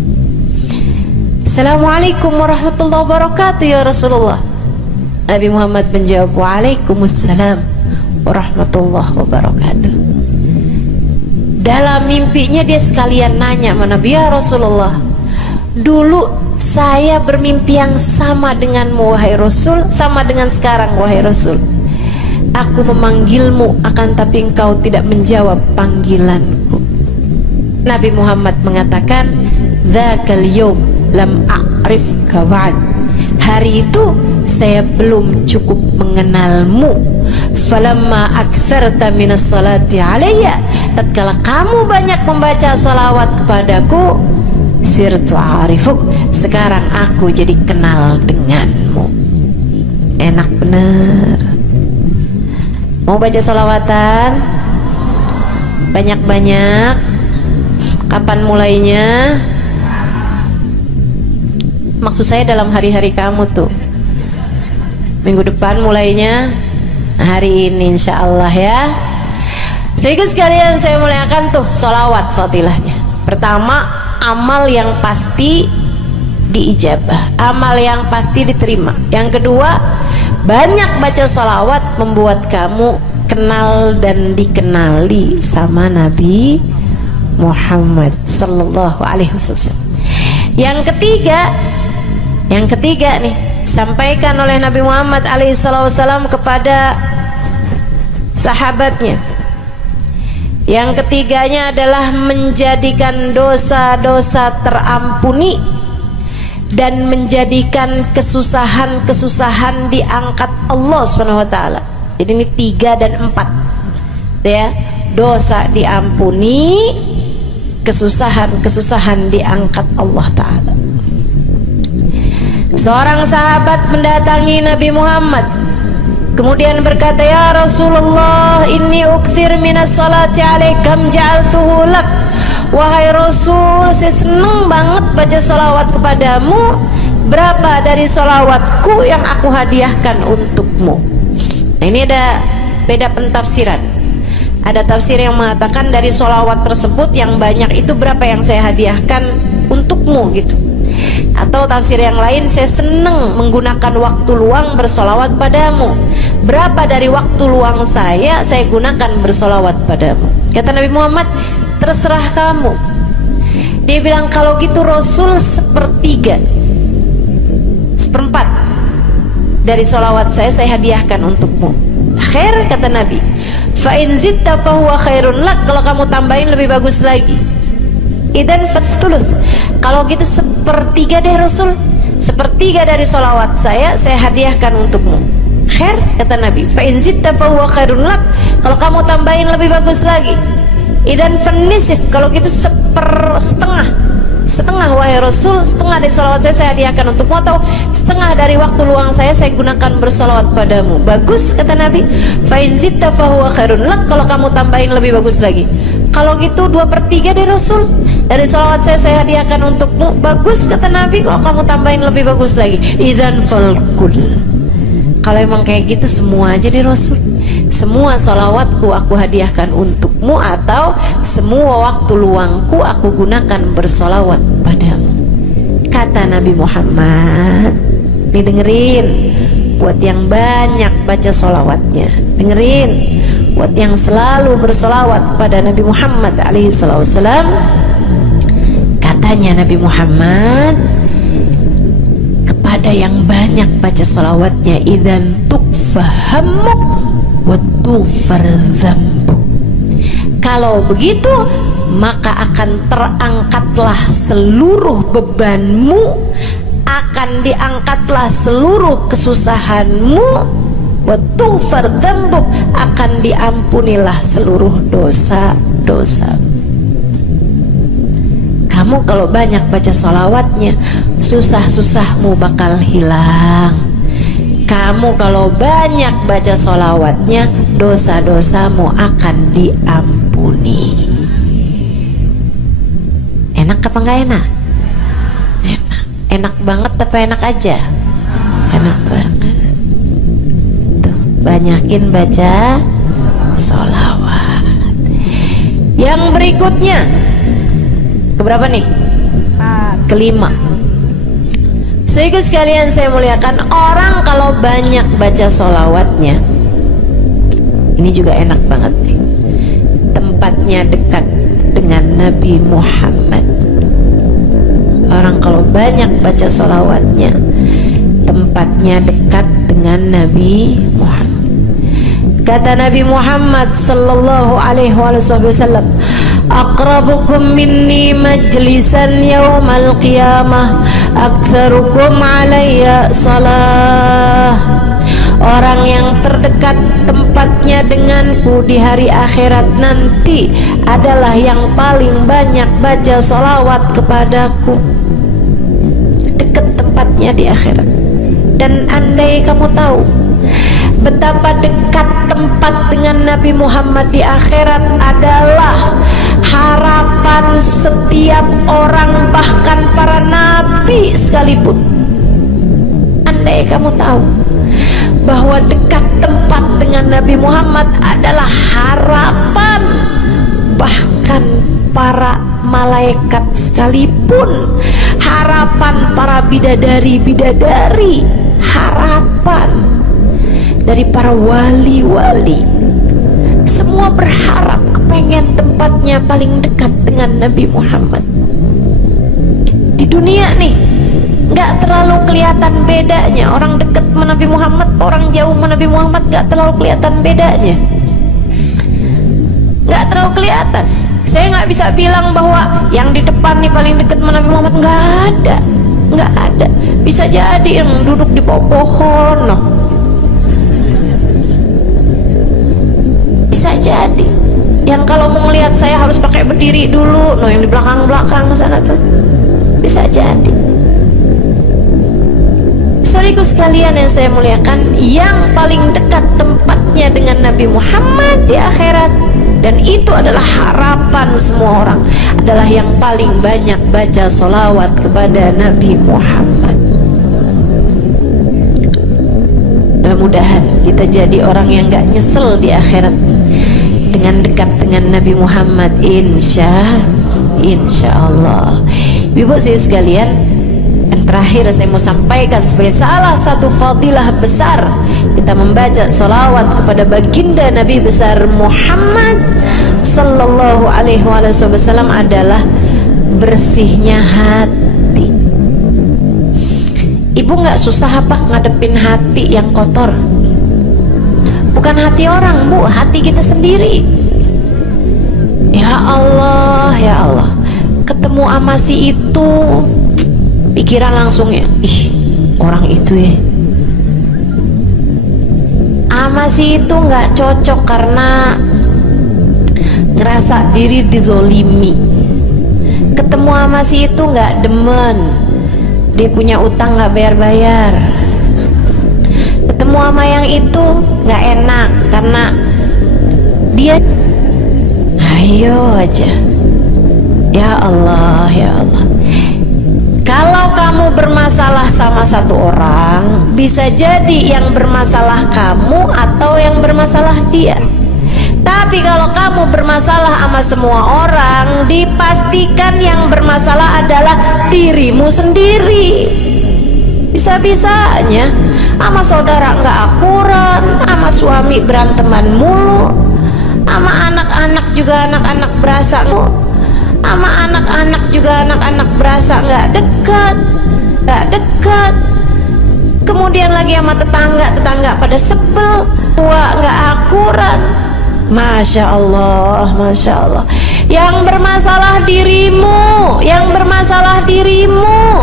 Assalamualaikum warahmatullahi wabarakatuh ya Rasulullah. Nabi Muhammad menjawab, waalaikumsalam warahmatullahi wabarakatuh. Dalam mimpinya dia sekalian nanya sama Nabi, ya Rasulullah, dulu saya bermimpi yang sama denganmu wahai Rasul, sama dengan sekarang wahai Rasul. Aku memanggilmu akan tapi engkau tidak menjawab panggilanku. Nabi Muhammad mengatakan, dzakal yaum lam a'rifka ba'd. Hari itu saya belum cukup mengenalmu. Falamma aktsarta minas salati alayya, tatkala kamu banyak membaca salawat kepadaku, sirtu arifuk, sekarang aku jadi kenal denganmu. Enak bener. Mau baca salawatan? Banyak-banyak. Kapan mulainya? Maksud saya dalam hari-hari kamu tuh. Minggu depan mulainya, hari ini insya Allah ya. Sehingga sekalian saya muliakan tuh salawat fadilahnya. Pertama, amal yang pasti diijabah, amal yang pasti diterima. Yang kedua, banyak baca salawat membuat kamu kenal dan dikenali sama Nabi Muhammad sallallahu alaihi wasallam. Yang ketiga nih, sampaikan oleh Nabi Muhammad alaihi wasallam kepada sahabatnya. Yang ketiganya adalah menjadikan dosa-dosa terampuni dan menjadikan kesusahan-kesusahan diangkat Allah Subhanahu wa taala. Jadi ini 3 dan 4. Ya, dosa diampuni, kesusahan-kesusahan diangkat Allah taala. Seorang sahabat mendatangi Nabi Muhammad, kemudian berkata, ya Rasulullah, inni ukthir minas salati alaikam ja'altuhu lak. Wahai Rasul, saya senang banget baca salawat kepadamu. Berapa dari salawatku yang aku hadiahkan untukmu? Nah, ini ada beda pentafsiran. Ada tafsir yang mengatakan dari salawat tersebut yang banyak itu berapa yang saya hadiahkan untukmu gitu. Atau tafsir yang lain, saya senang menggunakan waktu luang bersolawat padamu. Berapa dari waktu luang saya gunakan bersolawat padamu? Kata Nabi Muhammad, terserah kamu. Dia bilang, kalau gitu Rasul 1/3, 1/4 dari solawat saya hadiahkan untukmu. Khair, kata Nabi. Fa in zitta fahuwa khairun lak. Kalau kamu tambahin lebih bagus lagi. Idan fathuluth. Kalau gitu 1/3 deh Rasul, 1/3 dari solawat saya hadiahkan untukmu. Khair, kata Nabi. Fa in zitta fahuwa khairun lak. Kalau kamu tambahin lebih bagus lagi. Idan fanisif. Kalau gitu 1/2 wahai Rasul, 1/2 dari solawat saya hadiahkan untukmu, atau 1/2 dari waktu luang saya gunakan bersolawat padamu. Bagus, kata Nabi. Fa in zitta fahuwa khairun lak. Kalau kamu tambahin lebih bagus lagi. Kalau gitu 2/3 deh Rasul, dari salawat saya hadiahkan untukmu. Bagus, kata Nabi. Kalau kamu tambahin lebih bagus lagi. Idzan falkul. Kalau emang kayak gitu semua aja deh Rasul. Semua salawatku aku hadiahkan untukmu, atau semua waktu luangku aku gunakan bersolawat padamu. Kata Nabi Muhammad, nih dengerin, buat yang banyak baca solawatnya, dengerin, buat yang selalu bersolawat pada Nabi Muhammad alaihi wasallam. Katanya Nabi Muhammad, kepada yang banyak baca solawatnya, idzan tukfahamuk wa tughfar dzambuk. Kalau begitu, maka akan terangkatlah seluruh bebanmu, akan diangkatlah seluruh kesusahanmu, wa tughfar dzambuk, akan diampunilah seluruh dosa-dosa. Kamu kalau banyak baca salawatnya, susah-susahmu bakal hilang. Kamu kalau banyak baca salawatnya, dosa-dosamu akan diampuni. Enak apa enggak enak? Enak. Enak banget apa enak aja? enak banget tuh, banyakin baca sholawat. Yang berikutnya keberapa nih? Kelima. Saudaraku sekalian saya muliakan, orang kalau banyak baca sholawatnya, ini juga enak banget nih, tempatnya dekat dengan Nabi Muhammad. Orang kalau banyak baca sholawatnya, tempatnya dekat dengan Nabi Muhammad. Kata Nabi Muhammad sallallahu alaihi wasallam, aqrabukum minni majlisan yaumal qiyamah aktsarukum alayya salah. Orang yang terdekat tempatnya denganku di hari akhirat nanti adalah yang paling banyak baca sholawat kepadaku. Dekat tempatnya di akhirat. Dan andai kamu tahu betapa dekat tempat dengan Nabi Muhammad di akhirat adalah harapan setiap orang, bahkan para nabi sekalipun. Andai kamu tahu bahwa dekat tempat dengan Nabi Muhammad adalah harapan bahkan para malaikat sekalipun, harapan para bidadari-bidadari, harapan dari para wali-wali, semua berharap kepengen tempatnya paling dekat dengan Nabi Muhammad. Di dunia nih nggak terlalu kelihatan bedanya orang dekat sama Nabi Muhammad, orang jauh sama Nabi Muhammad, nggak terlalu kelihatan bedanya, nggak terlalu kelihatan. Saya nggak bisa bilang bahwa yang di depan nih paling dekat sama Nabi Muhammad, nggak ada. Bisa jadi yang duduk di bawah pohon, no. Bisa jadi yang kalau mau ngelihat saya harus pakai berdiri dulu, no, yang di belakang sana tuh. Bisa jadi. Saudaraku sekalian yang saya muliakan, yang paling dekat tempatnya dengan Nabi Muhammad di akhirat, dan itu adalah harapan semua orang, adalah yang paling banyak baca sholawat kepada Nabi Muhammad. Mudah-mudahan kita jadi orang yang gak nyesel di akhirat dengan dekat dengan Nabi Muhammad, insya Allah. Ibu saya sekalian, yang terakhir saya mau sampaikan sebagai salah satu fadilah besar kita membaca salawat kepada baginda Nabi besar Muhammad sallallahu alaihi wasallam adalah bersihnya hati. Ibu nggak susah apa ngadepin hati yang kotor? Bukan hati orang, Bu, hati kita sendiri. Ya Allah, ya Allah, ketemu sama si itu, pikiran langsung ya, ih, orang itu ya, sama si itu nggak cocok karena ngerasa diri dizolimi. Ketemu sama si itu nggak demen, dia punya utang nggak bayar-bayar. Ketemu sama yang itu nggak enak karena dia, ayo aja. Ya Allah, ya Allah. Kalau kamu bermasalah sama satu orang, bisa jadi yang bermasalah kamu atau yang bermasalah dia. Tapi kalau kamu bermasalah sama semua orang, dipastikan yang bermasalah adalah dirimu sendiri. Bisa-bisanya sama saudara nggak akuran, sama suami beranteman mulu, sama anak-anak juga anak-anak berasa, sama anak-anak juga anak-anak berasa nggak dekat. Kemudian lagi sama tetangga pada sebel, tua nggak akuran. Masya Allah, Masya Allah. Yang bermasalah dirimu, yang bermasalah dirimu.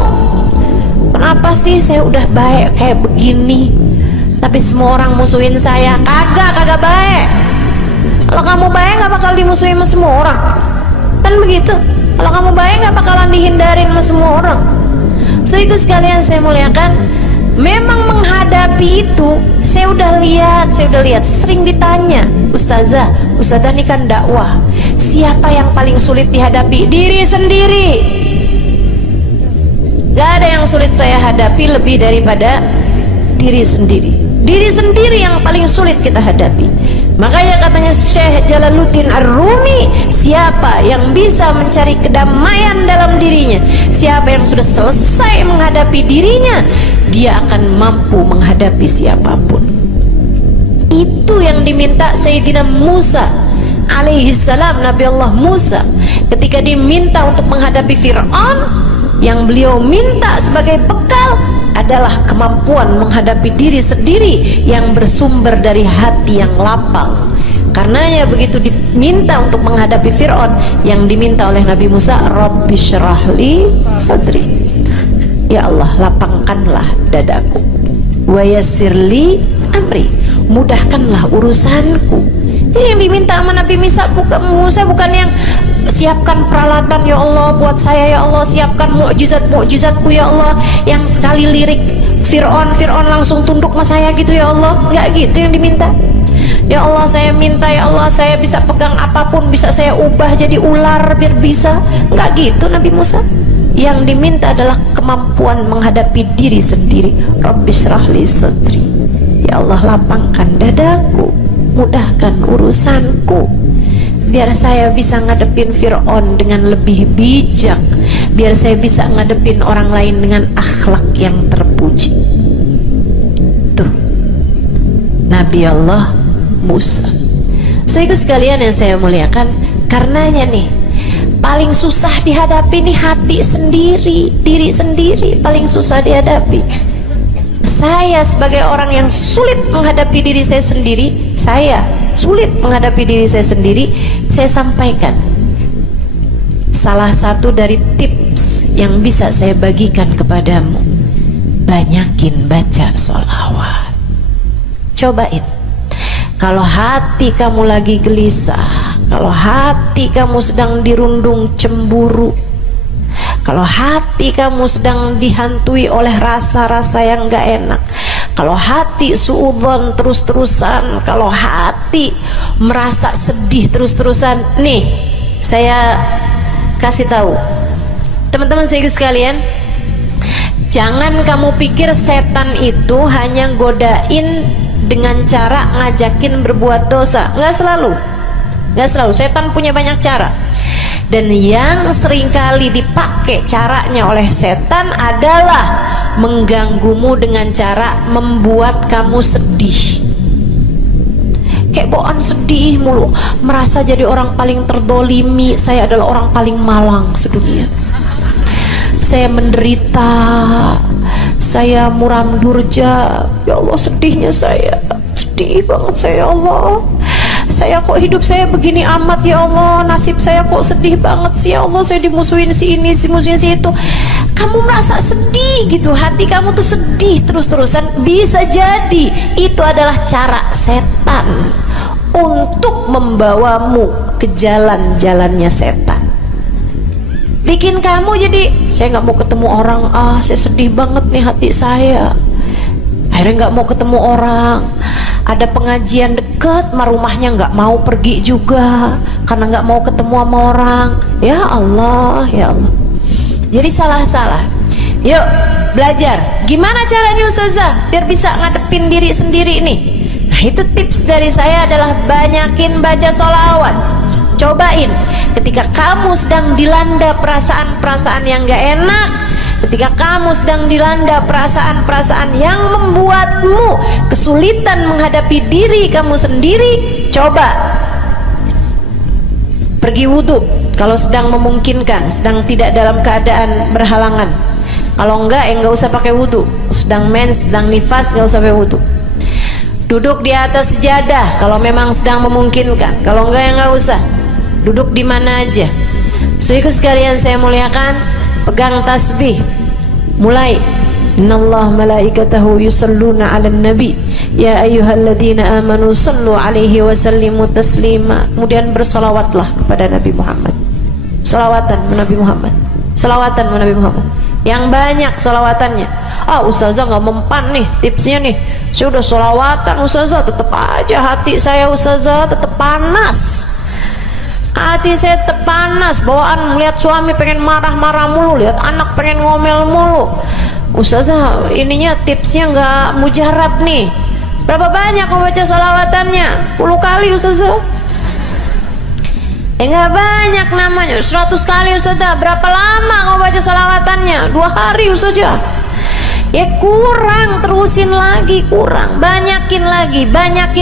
Kenapa sih saya udah baik kayak begini, tapi semua orang musuhin saya? Kagak baik. Kalau kamu baik nggak bakal dimusuhin sama semua orang, kan begitu. Kalau kamu baik nggak bakalan dihindarin sama semua orang. So itu sekalian saya muliakan, memang menghadapi itu saya udah lihat, sering ditanya, Ustazah ini kan dakwah, siapa yang paling sulit dihadapi? Diri sendiri. Gak ada yang sulit saya hadapi lebih daripada diri sendiri. Diri sendiri yang paling sulit kita hadapi. Makanya katanya Syekh Jalaluddin Ar-Rumi, siapa yang bisa mencari kedamaian dalam dirinya, siapa yang sudah selesai menghadapi dirinya, dia akan mampu menghadapi siapapun. Itu yang diminta Sayyidina Musa alaihi salam, Nabi Allah Musa, ketika diminta untuk menghadapi Fir'aun, yang beliau minta sebagai bekal adalah kemampuan menghadapi diri sendiri yang bersumber dari hati yang lapang. Karenanya begitu diminta untuk menghadapi Fir'aun, yang diminta oleh Nabi Musa, Rabbi syrahli sadri, ya Allah lapangkanlah dadaku, wa yassirli amri, mudahkanlah urusanku. Jadi yang diminta sama Nabi Musa bukan yang siapkan peralatan ya Allah buat saya, ya Allah siapkan mukjizat-mukjizatku ya Allah, yang sekali lirik Fir'aun langsung tunduk sama saya gitu ya Allah. Enggak gitu yang diminta. Ya Allah saya minta, ya Allah saya bisa pegang apapun, bisa saya ubah jadi ular biar bisa. Enggak gitu Nabi Musa. Yang diminta adalah kemampuan menghadapi diri sendiri. Rabbi syrahli sadri, ya Allah lapangkan dadaku, mudahkan urusanku, biar saya bisa ngadepin Fir'aun dengan lebih bijak, biar saya bisa ngadepin orang lain dengan akhlak yang terpuji. Tuh Nabi Allah Musa. Saudara sekalian yang saya muliakan, karenanya nih paling susah dihadapi nih hati sendiri, diri sendiri paling susah dihadapi. Saya sebagai orang yang sulit menghadapi diri saya sendiri, saya sampaikan salah satu dari tips yang bisa saya bagikan kepadamu: banyakin baca sholawat. Cobain. Kalau hati kamu lagi gelisah, kalau hati kamu sedang dirundung cemburu, kalau hati kamu sedang dihantui oleh rasa-rasa yang gak enak, kalau hati suudzon terus-terusan, kalau hati merasa sedih terus-terusan, nih saya kasih tahu teman-teman saudara sekalian, jangan kamu pikir setan itu hanya godain dengan cara ngajakin berbuat dosa. Nggak selalu. Setan punya banyak cara, dan yang seringkali dipakai caranya oleh setan adalah mengganggumu dengan cara membuat kamu sedih. Kayak bawaan sedih mulu, merasa jadi orang paling terdolimi. Saya adalah orang paling malang sedunia, saya menderita, saya muram durja, ya Allah sedihnya saya, sedih banget saya, ya Allah saya kok hidup saya begini amat, ya Allah nasib saya kok sedih banget sih, ya Allah saya dimusuhin si ini, si musuhin si itu. Kamu merasa sedih gitu, hati kamu tuh sedih terus-terusan, bisa jadi itu adalah cara setan untuk membawamu ke jalan-jalannya setan, bikin kamu jadi saya nggak mau ketemu orang, saya sedih banget nih hati saya, akhirnya nggak mau ketemu orang. Ada pengajian deket sama rumahnya nggak mau pergi juga karena nggak mau ketemu sama orang. Ya Allah, ya Allah, jadi salah-salah. Yuk belajar gimana caranya Ustazah biar bisa ngadepin diri sendiri nih. Nah itu tips dari saya adalah banyakin baca sholawat. Cobain ketika kamu sedang dilanda perasaan-perasaan yang gak enak, ketika kamu sedang dilanda perasaan-perasaan yang membuatmu kesulitan menghadapi diri kamu sendiri, coba pergi wudhu kalau sedang memungkinkan, sedang tidak dalam keadaan berhalangan. Kalau enggak ya enggak usah pakai wudhu, sedang mens, sedang nifas enggak usah pakai wudhu. Duduk di atas sejadah kalau memang sedang memungkinkan, kalau enggak ya enggak usah. Duduk di mana aja. Saudara sekalian saya muliakan, pegang tasbih. Mulai, innallaha malaikatahu yusalluna 'alan nabi ya ayyuhalladzina amanu sallu 'alaihi wa sallimu taslima. Kemudian berselawatlah kepada Nabi Muhammad. Selawatan Nabi Muhammad. Selawatan Nabi Muhammad. Yang banyak selawatannya. Ustazah nggak mempan nih tipsnya nih. Saya udah selawatan Ustazah, tetap aja hati saya Ustazah tetap panas. Hati saya tetap panas, bawaan melihat suami pengen marah-marah mulu, lihat anak pengen ngomel mulu, Ustazah ininya tipsnya nggak mujarab nih, berapa banyak mau baca salawatannya? 10 kali Ustazah. Nggak banyak namanya, 100 kali Ustazah. Berapa lama mau baca salawatannya? 2 hari Ustazah. Ya kurang, terusin lagi, kurang, banyakin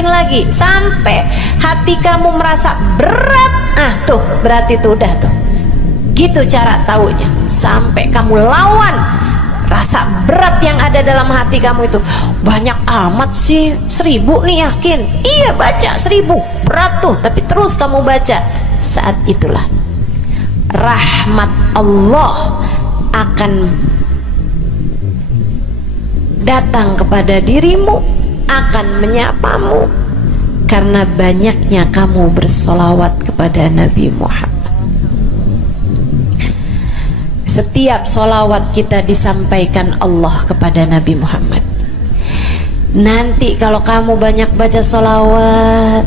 lagi sampai hati kamu merasa berat. Tuh berarti tuh udah tuh, gitu cara taunya. Sampai kamu lawan rasa berat yang ada dalam hati kamu itu. Banyak amat sih, 1000 nih, yakin? Iya, baca 1000, berat tuh, tapi terus kamu baca. Saat itulah rahmat Allah akan datang kepada dirimu, akan menyapamu, karena banyaknya kamu bersolawat kepada Nabi Muhammad. Setiap solawat kita disampaikan Allah kepada Nabi Muhammad. Nanti kalau kamu banyak baca solawat,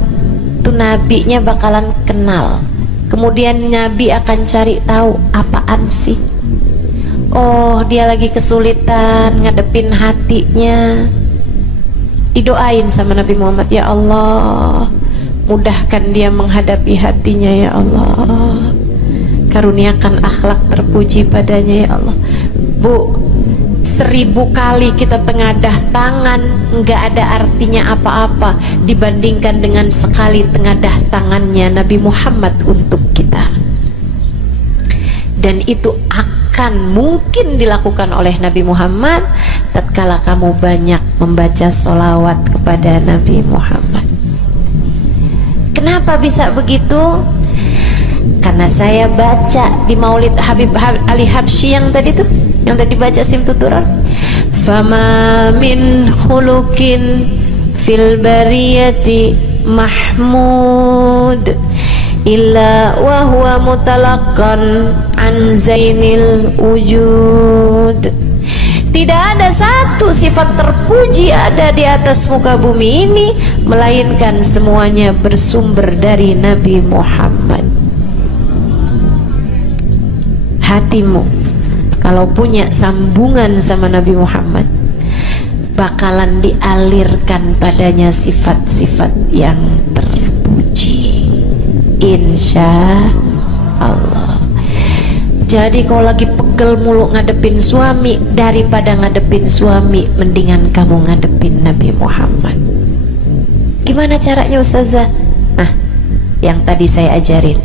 tuh nabinya bakalan kenal. Kemudian Nabi akan cari tahu apaan sih. Oh, dia lagi kesulitan ngadepin hatinya. Didoain sama Nabi Muhammad, ya Allah, mudahkan dia menghadapi hatinya ya Allah. Karuniakan akhlak terpuji padanya ya Allah. Bu, 1000 kali kita tengadah tangan nggak ada artinya apa-apa dibandingkan dengan sekali tengadah tangannya Nabi Muhammad untuk kita. Dan itu akan mungkin dilakukan oleh Nabi Muhammad tatkala kamu banyak membaca sholawat kepada Nabi Muhammad. Kenapa bisa begitu? Karena saya baca di Maulid Habib Ali Habsyi yang tadi tuh, yang tadi baca Simtuturar. Fama min khuluqin fil bariyati mahmud illa wa huwa mutalaqqan an zainil wujud. Tidak ada satu sifat terpuji ada di atas muka bumi ini melainkan semuanya bersumber dari Nabi Muhammad. Hatimu kalau punya sambungan sama Nabi Muhammad, bakalan dialirkan padanya sifat-sifat yang terpuji, insya Allah. Jadi kalau lagi pegel mulu ngadepin suami, daripada ngadepin suami, mendingan kamu ngadepin Nabi Muhammad. Gimana caranya Ustazah? Nah, yang tadi saya ajarin.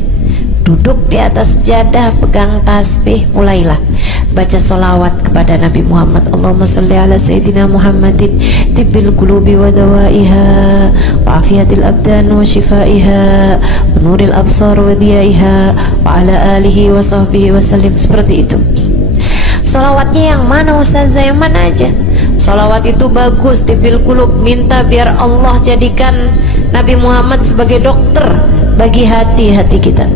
Duduk di atas jadah, pegang tasbih, mulailah baca solawat kepada Nabi Muhammad. Allahumma salli ala Sayyidina Muhammadin tibbil qulubi wa dawaiha wa afiyatil abdan wa shifaiha wa nuril absar wa diyaiha wa ala alihi wa sahbihi wa sallim. Seperti itu. Solawatnya yang mana Ustazah? Yang mana aja? Solawat itu bagus, tibbil qulub, minta biar Allah jadikan Nabi Muhammad sebagai dokter bagi hati-hati kita.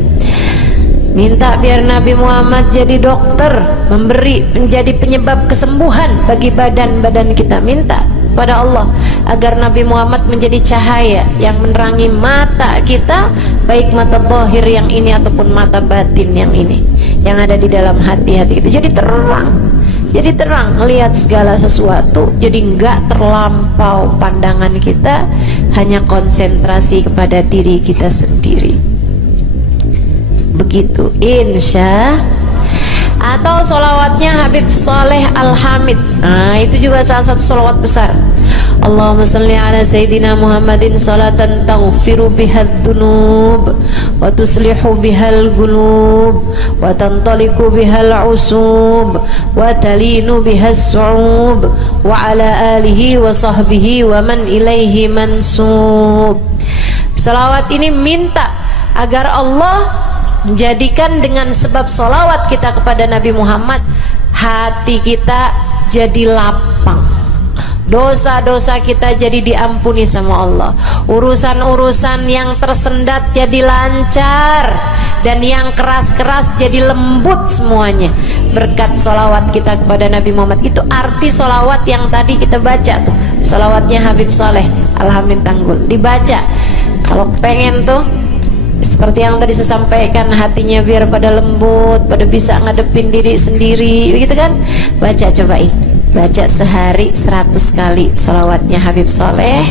Minta biar Nabi Muhammad jadi dokter, menjadi penyebab kesembuhan bagi badan-badan kita. Minta pada Allah agar Nabi Muhammad menjadi cahaya yang menerangi mata kita, baik mata zahir yang ini ataupun mata batin yang ini, yang ada di dalam hati-hati itu. Jadi terang melihat segala sesuatu. Jadi enggak terlampau pandangan kita, hanya konsentrasi kepada diri kita sendiri. Begitu, insya. Atau solawatnya Habib Saleh Al-Hamid. Nah, itu juga salah satu solawat besar. Allahumma salli ala Sayyidina Muhammadin salatan taghfiru bihad dunub wa tuslihu bihal gulub wa tantaliku bihal usub wa talinu bihas su'ub wa ala alihi wa sahbihi wa man ilaihi mansub. Salawat ini minta agar Allah menjadikan dengan sebab solawat kita kepada Nabi Muhammad, hati kita jadi lapang, dosa-dosa kita jadi diampuni sama Allah, urusan-urusan yang tersendat jadi lancar, dan yang keras-keras jadi lembut semuanya berkat solawat kita kepada Nabi Muhammad. Itu arti solawat yang tadi kita baca tuh, solawatnya Habib Saleh Al-Hamid Tanggul. Dibaca kalau pengen tuh, seperti yang tadi saya sampaikan, hatinya biar pada lembut, pada bisa ngadepin diri sendiri, begitu kan? Baca, cobain, baca sehari 100 kali sholawatnya Habib Soleh.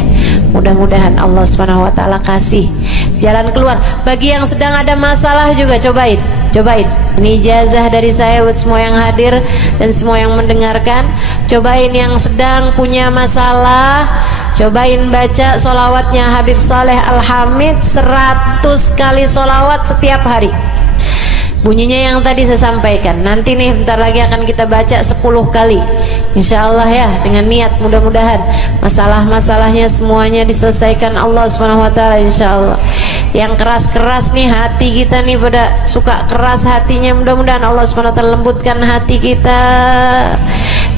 Mudah-mudahan Allah Subhanahu wa Ta'ala kasih jalan keluar. Bagi yang sedang ada masalah juga cobain. Ini ijazah dari saya buat semua yang hadir dan semua yang mendengarkan. Cobain yang sedang punya masalah, cobain baca sholawatnya Habib Soleh Al-Hamid 100 kali sholawat setiap hari. Bunyinya yang tadi saya sampaikan. Nanti nih bentar lagi akan kita baca 10 kali, insya Allah ya, dengan niat mudah-mudahan masalah-masalahnya semuanya diselesaikan Allah SWT, insya Allah. Yang keras-keras nih hati kita nih, pada suka keras hatinya, mudah-mudahan Allah SWT lembutkan hati kita,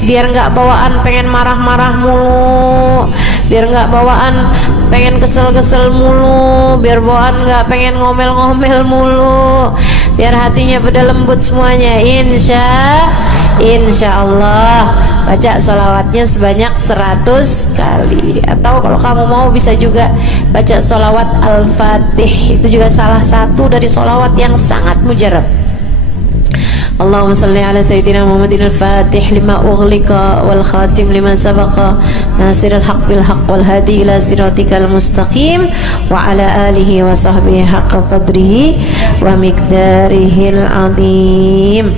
biar nggak bawaan pengen marah-marah mulu, biar nggak bawaan pengen kesel-kesel mulu, biar bawaan nggak pengen ngomel-ngomel mulu, biar hatinya pada lembut semuanya, insya Allah. Baca sholawatnya sebanyak 100 kali. Atau kalau kamu mau bisa juga baca sholawat Al-Fatih, itu juga salah satu dari sholawat yang sangat mujarab. Allahumma salli ala sayyidina Muhammadin al-Fatih lima ughliqa wal khatim lima sabaqa nasirul haq bil haq wal hadi ila siratikal mustaqim wa ala alihi wa sahbihi haqqa qadrihi wa miqdarihil azim.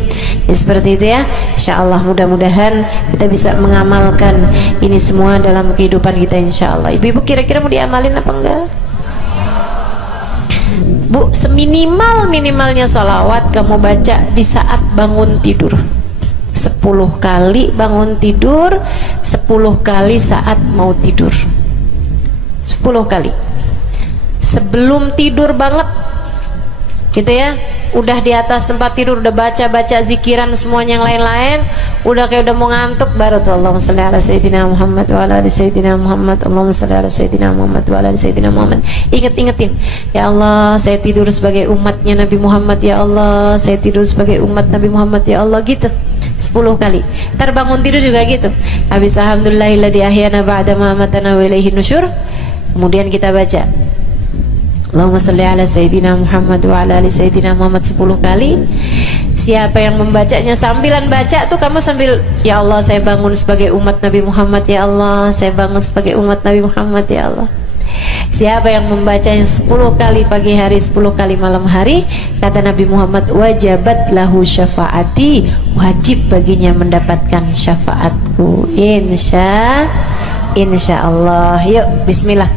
Ya, seperti itu ya, insyaallah. Mudah-mudahan kita bisa mengamalkan ini semua dalam kehidupan kita, insyaallah. Ibu-ibu kira-kira mau diamalin apa enggak? Bu, seminimal-minimalnya sholawat kamu baca di saat bangun tidur 10 kali bangun tidur, 10 kali saat mau tidur, 10 kali sebelum tidur banget gitu ya. Udah di atas tempat tidur udah baca-baca zikiran semuanya yang lain-lain, udah kayak udah mau ngantuk, baru tuh Allahumma shalli ala sayyidina Muhammad wa ala ali sayyidina Muhammad, Allahumma shalli ala sayyidina Muhammad wa ala ali sayyidina Muhammad. Ingetin, ya Allah saya tidur sebagai umatnya Nabi Muhammad, ya Allah saya tidur sebagai umat Nabi Muhammad, ya Allah, gitu 10 kali. Ntar bangun tidur juga gitu, habis alhamdulillahilladzi ahyana ba'da ma amatana wa ilaihin nusyur, kemudian kita baca Allahumma salli ala sayyidina Muhammad wa ala ali sayyidina Muhammad 10 kali. Siapa yang membacanya sambilan baca tuh kamu sambil, ya Allah saya bangun sebagai umat Nabi Muhammad, ya Allah saya bangun sebagai umat Nabi Muhammad, ya Allah. Siapa yang membacanya 10 kali pagi hari, 10 kali malam hari, kata Nabi Muhammad, wajabat lahu syafaati, wajib baginya mendapatkan syafaatku, insya Allah. Yuk bismillah,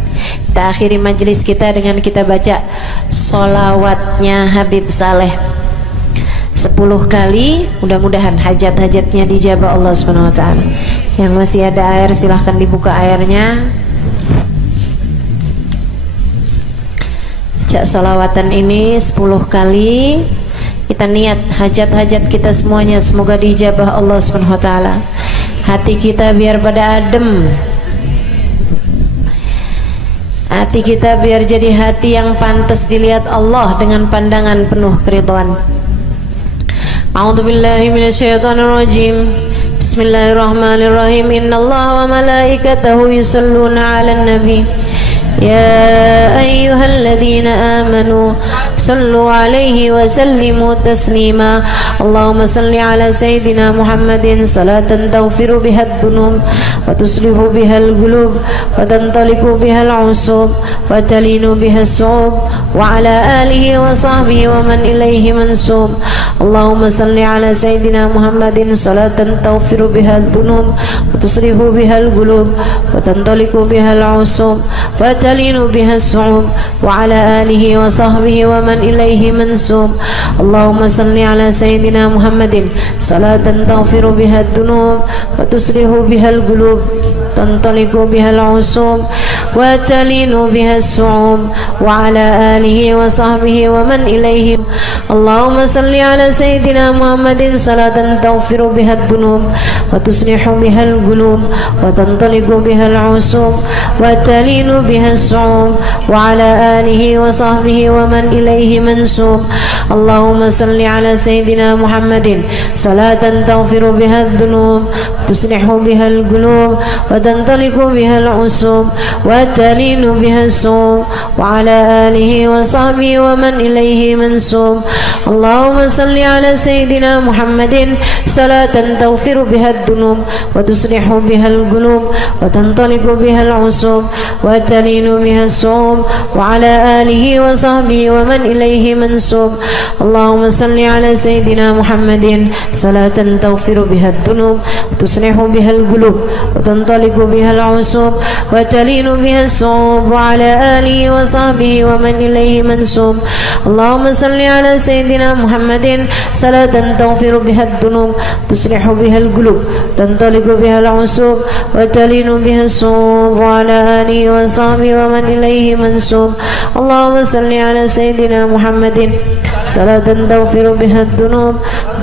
kita akhiri majelis kita dengan kita baca sholawatnya Habib Saleh 10 kali. Mudah-mudahan hajat-hajatnya dijabah Allah Subhanahu wa Ta'ala. Yang masih ada air silahkan dibuka airnya. Baca sholawatan ini 10 kali. Kita niat hajat-hajat kita semuanya semoga dijabah Allah Subhanahu wa Ta'ala. Hati kita biar pada adem, hati kita biar jadi hati yang pantas dilihat Allah dengan pandangan penuh keridhaan. A'udzubillahi minasyaitonirrajim. Bismillahirrahmanirrahim. Innallaha wa malaikatahu yusholluna 'alan nabi. Ya ayyuhalladzina amanu sallu 'alaihi wa sallimu taslima. Allahumma salli 'ala sayyidina Muhammadin salatan taghfiru biha ad-dunub wa tuslihu biha al-qulub wa tantaliqu biha al-'usub wa talinu biha as-su'ub wa 'ala alihi wa sahbihi wa man ilayhi mansub. Allahumma salli 'ala sayyidina Muhammadin salatan taghfiru biha ad-dunub wa tuslihu biha al-qulub wa tantaliqu biha al-'usub wa talinu biha as-su'ub wa 'ala alihi wa sahbihi wa man ilayhi mansub. Allahumma salli 'ala sayyidina Muhammadin salatan taghfiru biha ad-dunub wa tuslihu biha al-qulub tantaliqu biha al-'usub wa talinu biha as-su'ub wa 'ala alihi wa sahbihi wa man ilayhi. Allahumma salli 'ala sayyidina Muhammadin salatan taghfiru biha ad-dunub wa tuslihu biha al-qulub wa tantaliqu biha al-'usub wa talinu biha as-su'ub wa 'ala alihi wa sahbihi wa man ilayhi mansub. Allahumma salli 'ala sayyidina Muhammadin salatan taghfiru biha ad-dunub tuslihu biha al-qulub wa وتنطلق بها العصوب وتلين بها الصوم وعلى آله وصحبه ومن إليه منسوب. اللهم صل على سيدنا محمد صلاة تغفر بها الذنوب وتصلح بها القلوب وتنطلق بها العصوب وتلين بها الصوم وعلى آله وصحبه ومن إليه منسوب. اللهم صل على سيدنا محمد صلاة تغفر بها الذنوب وتصلح بها القلوب وتنطلق بها العصوب وتلين بها الصوم وعلى آله وصحبه ومن إليه منسوب. اللهم صل على سيدنا محمد صلاة تغفر بها الذنوب تصلح بها القلوب تنطلق بها العصوب وتلين بها الصوم وعلى آله وصحبه ومن إليه منسوب. اللهم صل على سيدنا محمد صلاة تغفر بها الذنوب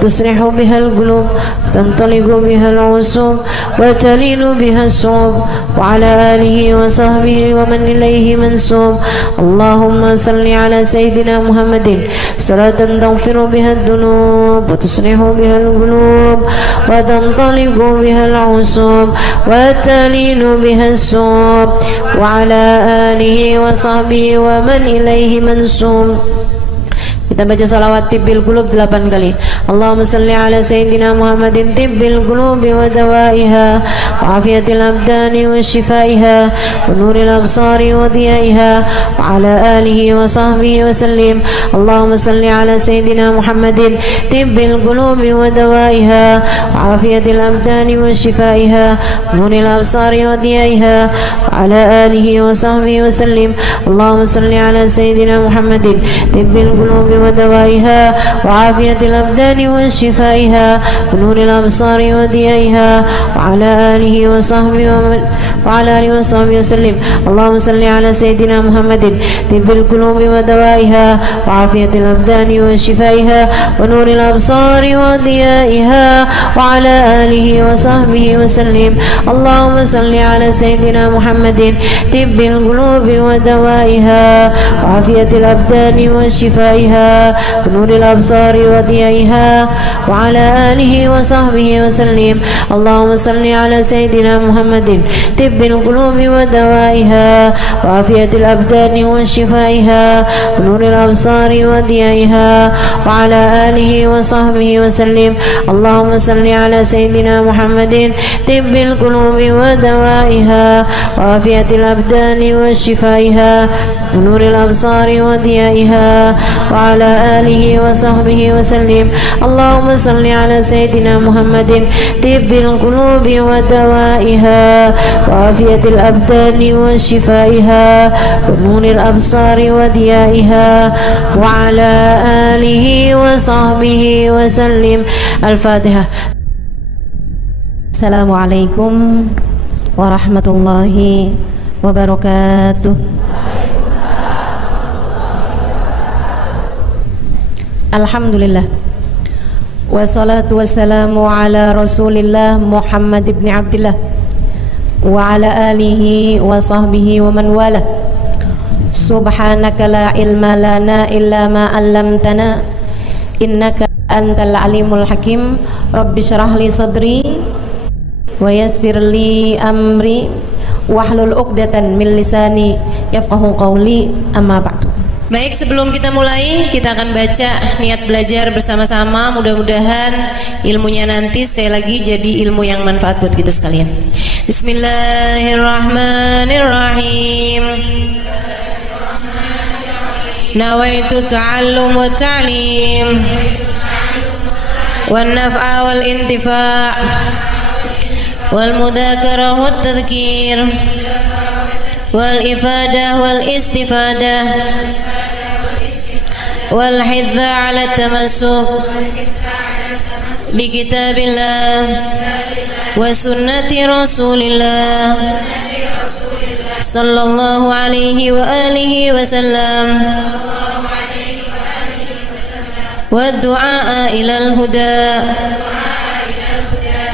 تصلح بها القلوب تنطلق بها العصوب وتلين بها الصوم وعلى آله وصحبه ومن إليه منسوب. اللهم صل على سيدنا محمد صلاة تغفر بها الذنوب وتصلح بها القلوب وتنطلق بها العصوب وتلين بها الصوم وعلى آله وصحبه ومن إليه منسوب. Kita baca salawat tibbil qulub 8 kali. Allahumma salli ala sayyidina Muhammadin tibbil qulubi wa dawaiha wa afiyatil abdani wa shifaiha wa nuril absari wa diyaiha wa ala alihi wa sahbihi wa sallim. Allahumma salli ala sayyidina Muhammadin tibbil qulubi wa dawaiha wa afiyatil abdani wa shifaiha wa nuril absari wa diyaiha wa ala alihi wa sahbihi wa sallim. Allahumma salli ala sayyidina Muhammadin tibbil qulubi ودوائها وعافية الأبدان وشفائها ونور الأبصار وضيائها وعلى آله وصحبه وسلم. اللهم صل على سيدنا محمد طب القلوب ودوائها وعافية الأبدان وشفائها ونور الأبصار وضيائها وعلى آله وصحبه وسلم. اللهم صل على سيدنا محمد طب القلوب ودوائها وعافية الأبدان وشفائها ونور الأبصار وضيائها وعلى آله وصحبه وسلم. اللهم صل على سيدنا محمد طب القلوب ودوائها وعافية الأبدان وشفائها ونور الأبصار وضيائها وعلى آله وصحبه وسلم. اللهم صل على سيدنا محمد طب القلوب ودوائها وعافية الأبدان وشفائها ونور الأبصار وضيائها وعلى آله وصحبه وسلم. اللهم صل على سيدنا محمد طب القلوب ودوائها وعافية الأبدان وشفائها ونور الأبصار وضيائها وعلى آله وصحبه وسلم. الفاتحة. السلام عليكم ورحمة الله وبركاته. Alhamdulillah wassalatu wassalamu ala rasulillah Muhammad ibn Abdillah wa ala alihi wa sahbihi wa man wala. Subhanaka la ilma lana illa ma 'allamtana innaka antal alimul hakim. Rabbi shrah li sadri wa yassir li amri wahlul 'uqdatan min lisani yafqahu qawli. Amma ba'du. Baik, sebelum kita mulai, kita akan baca niat belajar bersama-sama. Mudah-mudahan ilmunya nanti sekali lagi jadi ilmu yang manfaat buat kita sekalian. Bismillahirrahmanirrahim. Nawaitu ta'allum wa ta'lim wan naf'a wal intifa' wal mudzakarah wat tadhkir wal ifadah wal istifadah wal hidza ala tamassuk bi kitabillah wa sunnati rasulillah sallallahu alaihi wa alihi wa sallam wa du'a ila al huda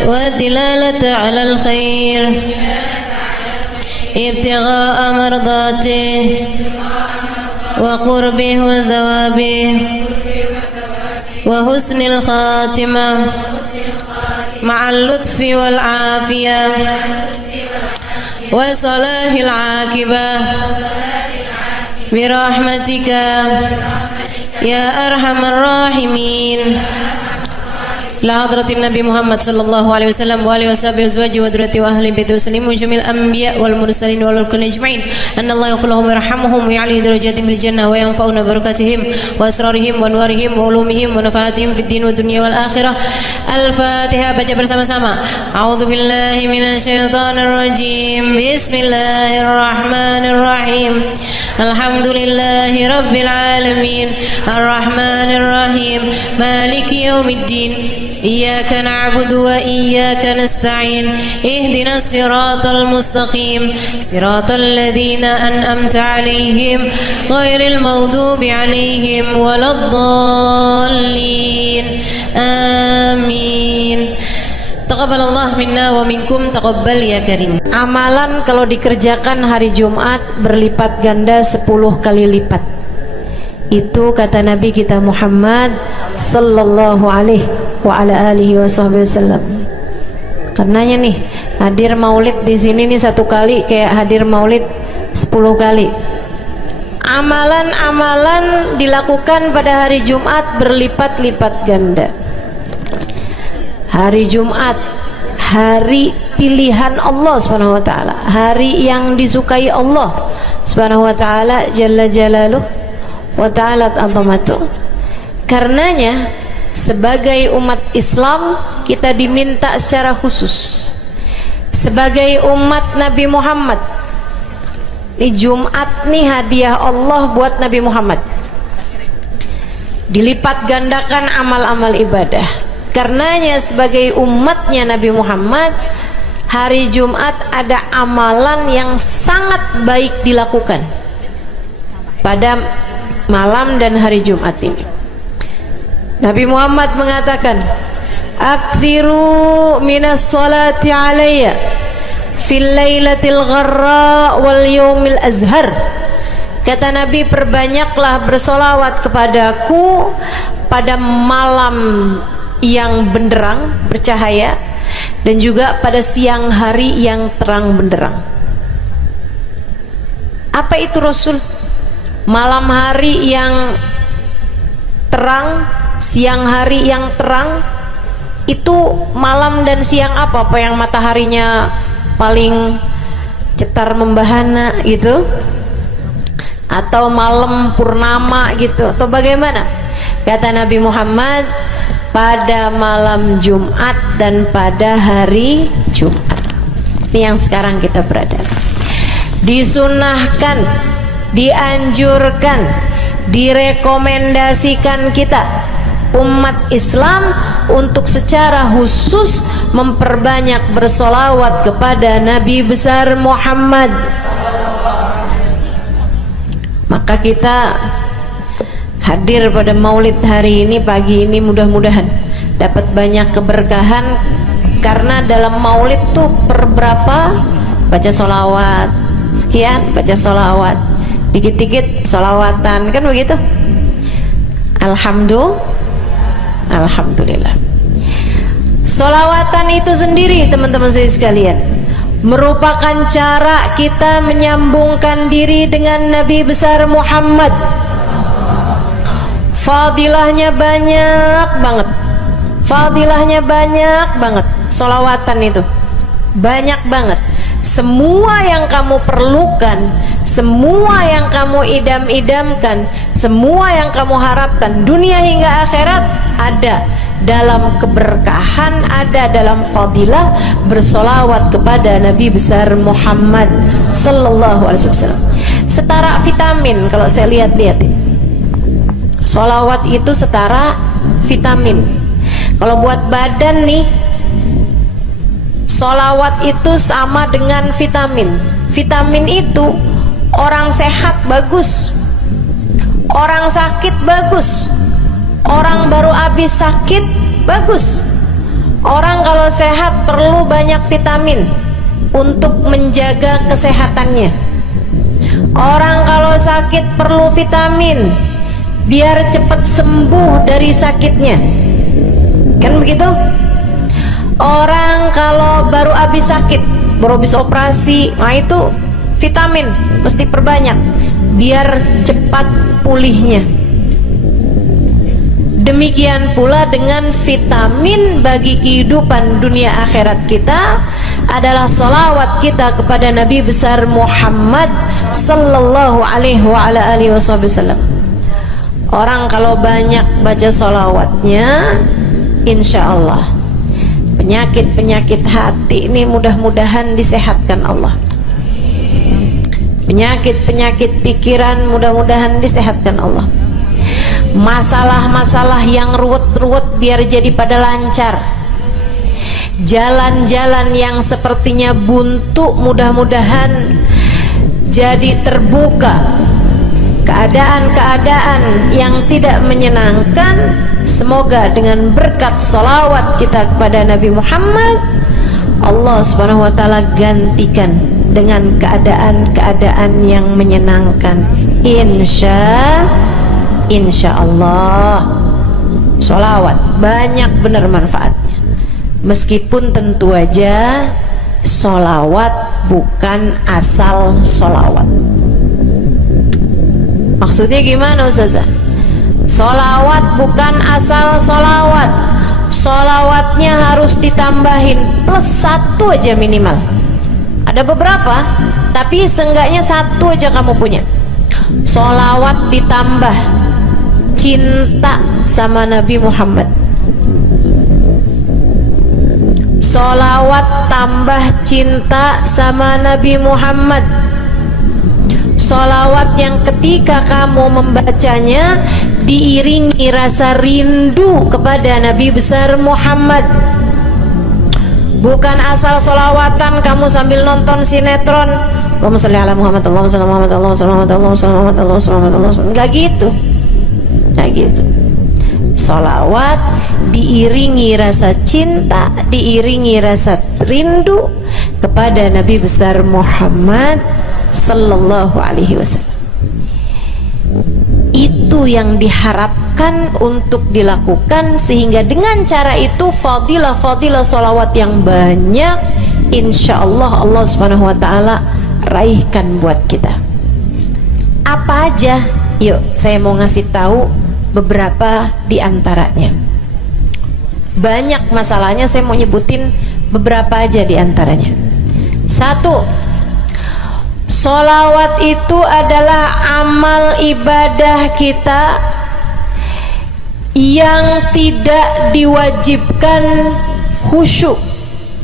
wa dilalata ala al khair ibtigha'a mardatihi wa qurbih wa thawabih wa husnil khatimah ma'al lutfi wal afiyah وصلاح العاقبة برحمتك يا أرحم الراحمين. إلى حضرة النبي محمد صلى الله عليه وسلم وآله وصحبه وأزواجه وذريته وأهل بيته وسلم وجميع الأنبياء والمرسلين والملائكة أجمعين أن الله يغفر لهم ويرحمهم ويعلي درجاتهم في الجنة وينفعنا بركاتهم وأسرارهم وأنوارهم وعلومهم ونفعاتهم في الدين والدنيا والآخرة. الفاتحة. Baca bersama-sama. A'udzu billahi minasyaitonir rajim. Bismillahirrahmanirrahim. Alhamdulillahi rabbil alamin. Arrahmanir rahim. Maliki yaumiddin. إياك نعبد وإياك نستعين اهدنا الصراط المستقيم صراط الذين أنعمت عليهم غير المغضوب عليهم ولا الضالين آمين. Taqabbalallah minna wa minkum, taqabbal ya karim. Amalan kalau dikerjakan hari Jumat berlipat ganda 10 kali lipat. Itu kata Nabi kita Muhammad sallallahu alaihi wa ala alihi wasallam. Karenanya nih, hadir maulid di sini nih 1 kali kayak hadir maulid 10 kali. Amalan-amalan dilakukan pada hari Jumat berlipat-lipat ganda. Hari Jumat, hari pilihan Allah Subhanahu wa taala, hari yang disukai Allah Subhanahu wa taala jalla jalaluh wa ta'alat azamatuh. Karenanya sebagai umat Islam kita diminta secara khusus sebagai umat Nabi Muhammad, ini Jumat nih hadiah Allah buat Nabi Muhammad, dilipat gandakan amal-amal ibadah. Karenanya sebagai umatnya Nabi Muhammad, hari Jumat ada amalan yang sangat baik dilakukan pada malam dan hari Jumat ini. Nabi Muhammad mengatakan, "Aktsiru minas salati alayya fil lailatil gharra wal yaumil azhar." Kata Nabi, perbanyaklah bersolawat kepadaku pada malam yang benderang bercahaya dan juga pada siang hari yang terang benderang. Apa itu Rasul? Malam hari yang terang, siang hari yang terang. Itu malam dan siang apa? Apa yang mataharinya paling cetar membahana gitu? Atau malam purnama gitu? Atau bagaimana? Kata Nabi Muhammad, pada malam Jumat dan pada hari Jumat. Ini yang sekarang kita berada. Disunahkan, dianjurkan, direkomendasikan kita umat Islam untuk secara khusus memperbanyak bersolawat kepada Nabi besar Muhammad. Maka kita hadir pada maulid hari ini, pagi ini, mudah-mudahan dapat banyak keberkahan. Karena dalam maulid tuh per berapa baca solawat sekian, baca solawat dikit-dikit, solawatan, kan begitu. Alhamdulillah. Solawatan itu sendiri teman-teman sekalian merupakan cara kita menyambungkan diri dengan Nabi besar Muhammad. Fadilahnya banyak banget, fadilahnya banyak banget. Solawatan itu banyak banget. Semua yang kamu perlukan, semua yang kamu idam-idamkan, semua yang kamu harapkan dunia hingga akhirat ada dalam keberkahan, ada dalam fadilah bersolawat kepada Nabi besar Muhammad sallallahu alaihi wasallam. Setara vitamin kalau saya lihat-lihat, solawat itu setara vitamin. Kalau buat badan nih, solawat itu sama dengan vitamin. Vitamin itu orang sehat bagus, orang sakit bagus, orang baru habis sakit bagus. Orang kalau sehat perlu banyak vitamin untuk menjaga kesehatannya. Orang kalau sakit perlu vitamin biar cepat sembuh dari sakitnya, kan begitu? Orang kalau baru habis sakit baru habis operasi, nah itu vitamin mesti perbanyak biar cepat pulihnya. Demikian pula dengan vitamin bagi kehidupan dunia akhirat kita adalah salawat kita kepada Nabi besar Muhammad sallallahu alaihi wa ala alihi wasallam. Orang kalau banyak baca salawatnya, insya Allah penyakit-penyakit hati ini mudah-mudahan disehatkan Allah. Penyakit-penyakit pikiran mudah-mudahan disehatkan Allah. Masalah-masalah yang ruwet-ruwet biar jadi pada lancar. Jalan-jalan yang sepertinya buntu mudah-mudahan jadi terbuka. Keadaan-keadaan yang tidak menyenangkan, semoga dengan berkat salawat kita kepada Nabi Muhammad, Allah subhanahu wa ta'ala gantikan dengan keadaan-keadaan yang menyenangkan, insya Allah. Salawat banyak benar manfaatnya, meskipun tentu aja salawat bukan asal salawat. Maksudnya gimana Ustazah? Salawat bukan asal salawat. Salawatnya harus ditambahin plus 1 aja minimal. Ada beberapa, tapi seenggaknya 1 aja kamu punya. Salawat ditambah cinta sama Nabi Muhammad. Salawat tambah cinta sama Nabi Muhammad. Salawat yang ketika kamu membacanya diiringi rasa rindu kepada Nabi besar Muhammad. Bukan asal salawatan kamu sambil nonton sinetron, Allahumma sholli ala Muhammad, Allahumma sholli ala Muhammad, Allahumma sholli ala Muhammad, Allahumma sholli ala Muhammad, Allahumma sholli ala Muhammad. Enggak gitu. Enggak gitu. Salawat diiringi rasa cinta, diiringi rasa rindu kepada Nabi besar Muhammad sallallahu alaihi wasallam. Itu yang diharapkan untuk dilakukan, sehingga dengan cara itu fadilah-fadilah salawat yang banyak insyaallah Allah subhanahu wa ta'ala raihkan buat kita. Apa aja? Yuk saya mau ngasih tahu beberapa di antaranya. Banyak masalahnya, saya mau nyebutin beberapa aja di antaranya. 1. Sholawat itu adalah amal ibadah kita yang tidak diwajibkan khusyuk,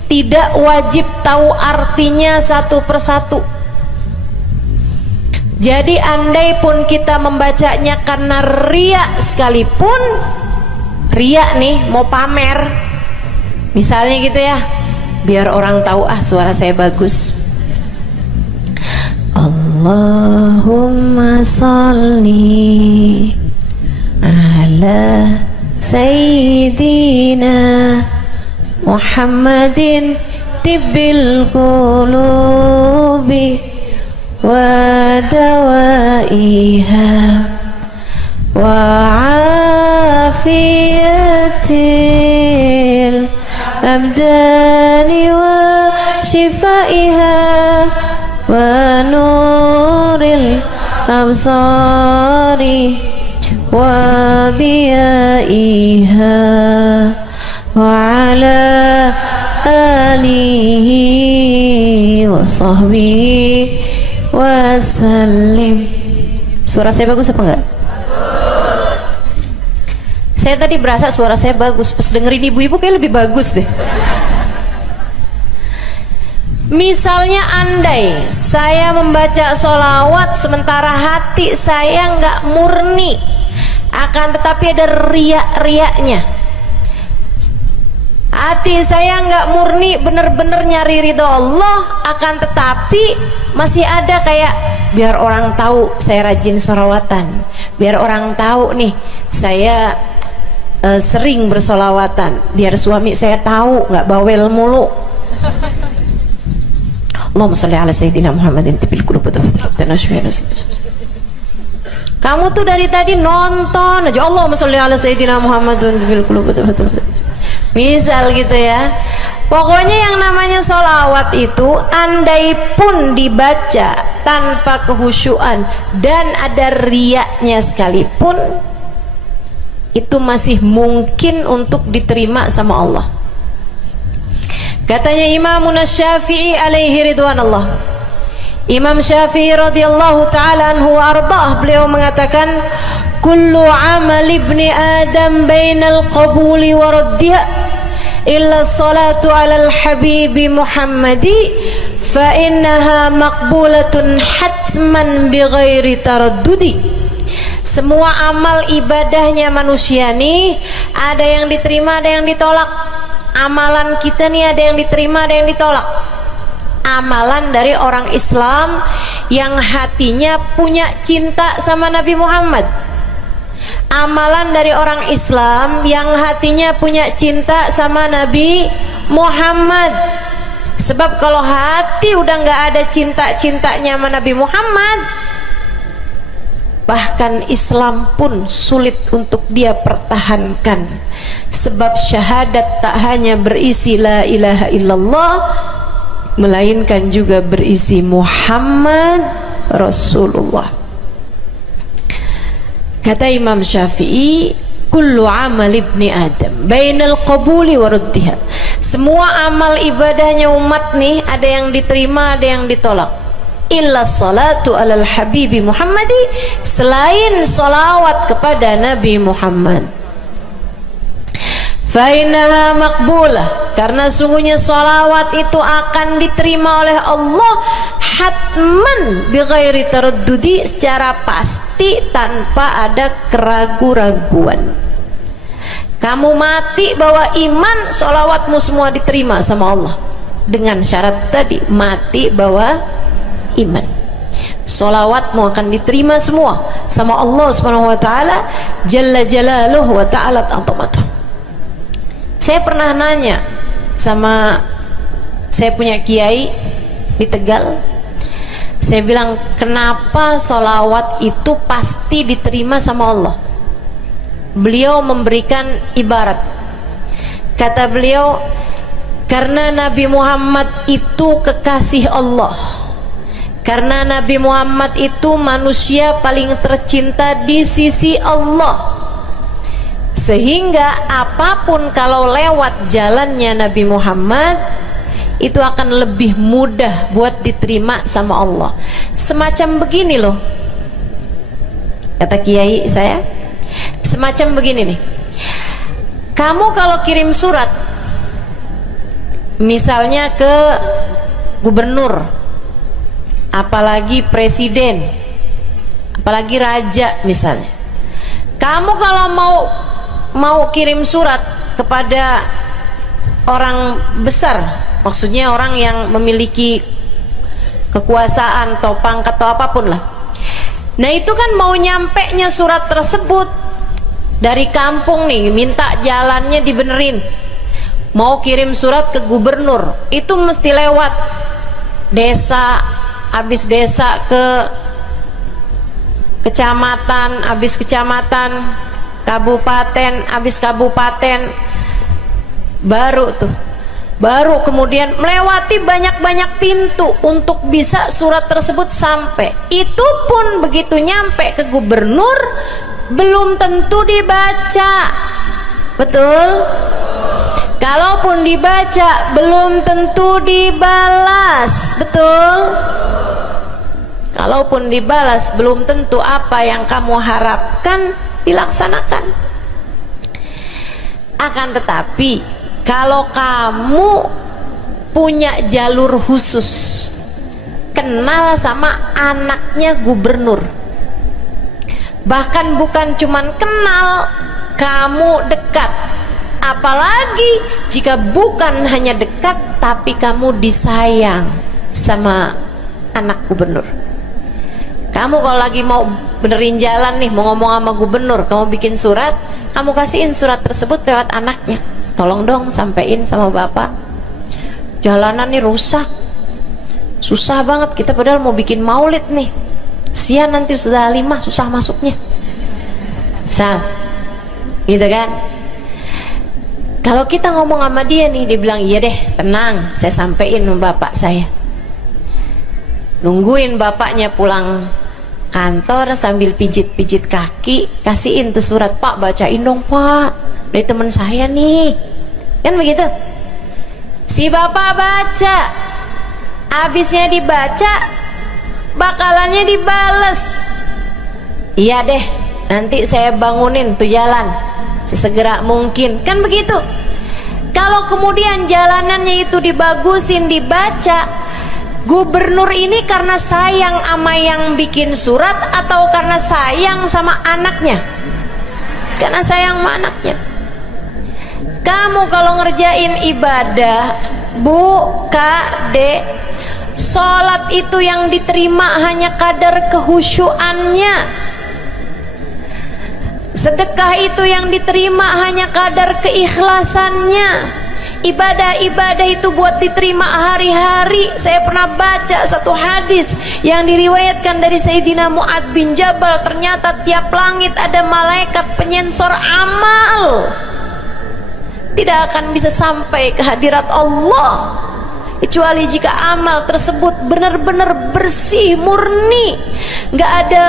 tidak wajib tahu artinya satu persatu. Jadi andai pun kita membacanya karena riya sekalipun, riya nih mau pamer misalnya gitu ya, biar orang tahu suara saya bagus. Allahumma salli ala sayyidina Muhammadin tibbil qulubi wa dawaiha wa afiyatil abdani wa shifaiha wa nuril absari wa diyaiha wa ala alihi wa sahbihi wa sallim. Suara saya bagus apa enggak? Saya tadi berasa suara saya bagus, pas dengerin ibu-ibu kayak lebih bagus deh. Misalnya andai saya membaca sholawat sementara hati saya nggak murni, akan tetapi ada riak-riaknya. Hati saya nggak murni bener-bener nyari ridho Allah, akan tetapi masih ada kayak biar orang tahu saya rajin sholawatan, biar orang tahu nih saya sering bersolawatan, biar suami saya tahu nggak bawel mulu. Allahumma sholli ala sayyidina Muhammadin tibil qulub. Kamu tuh dari tadi nonton aja Allahumma sholli ala sayyidina Muhammadin tibil qulub. Misal gitu ya, Pokoknya yang namanya sholawat itu andai pun dibaca tanpa kehusyuan dan ada riaknya sekalipun, itu masih mungkin untuk diterima sama Allah. Katanya Imam Syafi'i alaihi ridwanullah, Imam Syafi'i radhiyallahu ta'ala anhu wa ardhah, beliau mengatakan kullu amal ibni adam bainal qabuli wa raddiha illa salatu ala al-habibi Muhammadi fa innaha maqbulatun hatman bighairi taraddudi. Semua amal ibadahnya manusia nih ada yang diterima, ada yang ditolak. Amalan kita nih ada yang diterima, ada yang ditolak. Amalan dari orang Islam yang hatinya punya cinta sama Nabi Muhammad, amalan dari orang Islam yang hatinya punya cinta sama Nabi Muhammad. Sebab kalau hati udah nggak ada cinta-cintanya sama Nabi Muhammad, bahkan Islam pun sulit untuk dia pertahankan. Sebab syahadat tak hanya berisi la ilaha illallah, melainkan juga berisi Muhammad Rasulullah. Kata Imam Syafi'i, kullu amal ibni adam bainal qabuli wa raddiha. Semua amal ibadahnya umat nih ada yang diterima, ada yang ditolak. Illa salatu alal habibi Muhammadi, selain salawat kepada Nabi Muhammad. Fa innaha maqbulah, karena sungguhnya salawat itu akan diterima oleh Allah hatman bighairi taraddudi, secara pasti tanpa ada keraguan-raguan. Kamu mati bawa iman, salawatmu semua diterima sama Allah. Dengan syarat tadi, mati bawa iman, salawatmu akan diterima semua sama Allah Subhanahu wa taala jalla jalaluhu wa ta'ala azamatuh. Saya pernah nanya sama saya punya kiai di Tegal, saya bilang, kenapa sholawat itu pasti diterima sama Allah? Beliau memberikan ibarat, kata beliau, karena Nabi Muhammad itu kekasih Allah, karena Nabi Muhammad itu manusia paling tercinta di sisi Allah, sehingga apapun kalau lewat jalannya Nabi Muhammad itu akan lebih mudah buat diterima sama Allah. Semacam begini loh, kata kiai saya, semacam begini nih, kamu kalau kirim surat misalnya ke gubernur, apalagi presiden, apalagi raja misalnya, kamu kalau mau kirim surat kepada orang besar, maksudnya orang yang memiliki kekuasaan atau pangkat atau apapun lah, nah itu kan mau nyampe nya surat tersebut dari kampung nih, minta jalannya dibenerin, mau kirim surat ke gubernur, itu mesti lewat desa, habis desa ke kecamatan, habis kecamatan, kabupaten, habis kabupaten, baru kemudian melewati banyak-banyak pintu untuk bisa surat tersebut sampai. Itu pun begitu nyampe ke gubernur belum tentu dibaca, betul? Kalaupun dibaca belum tentu dibalas, betul? Kalaupun dibalas belum tentu apa yang kamu harapkan dilaksanakan. Akan tetapi kalau kamu punya jalur khusus, kenal sama anaknya gubernur, bahkan bukan cuman kenal, kamu dekat, apalagi jika bukan hanya dekat tapi kamu disayang sama anak gubernur. Kamu kalau lagi mau benerin jalan nih, mau ngomong sama gubernur, kamu bikin surat, kamu kasihin surat tersebut lewat anaknya, tolong dong sampein sama bapak, jalanan nih rusak, susah banget, kita padahal mau bikin maulid nih, sian nanti sudah 5 susah masuknya, misal gitu kan. Kalau kita ngomong sama dia nih, dia bilang iya deh, tenang, saya sampein sama bapak saya. Nungguin bapaknya pulang kantor sambil pijit-pijit kaki, kasihin tuh surat, Pak bacain dong Pak, dari teman saya nih, kan begitu. Si bapak baca, abisnya dibaca, bakalannya dibales, iya deh, nanti saya bangunin tuh jalan sesegera mungkin, kan begitu. Kalau kemudian jalanannya itu dibagusin, dibaca, gubernur ini karena sayang sama yang bikin surat atau karena sayang sama anaknya? Karena sayang sama anaknya. Kamu kalau ngerjain ibadah, Bu, Kak, Dek, sholat itu yang diterima hanya kadar kehusyuannya. Sedekah itu yang diterima hanya kadar keikhlasannya. Ibadah-ibadah itu buat diterima hari-hari. Saya pernah baca satu hadis yang diriwayatkan dari Sayyidina Mu'ad bin Jabal. Ternyata tiap langit ada malaikat penyensor amal, tidak akan bisa sampai ke hadirat Allah kecuali jika amal tersebut benar-benar bersih, murni, nggak ada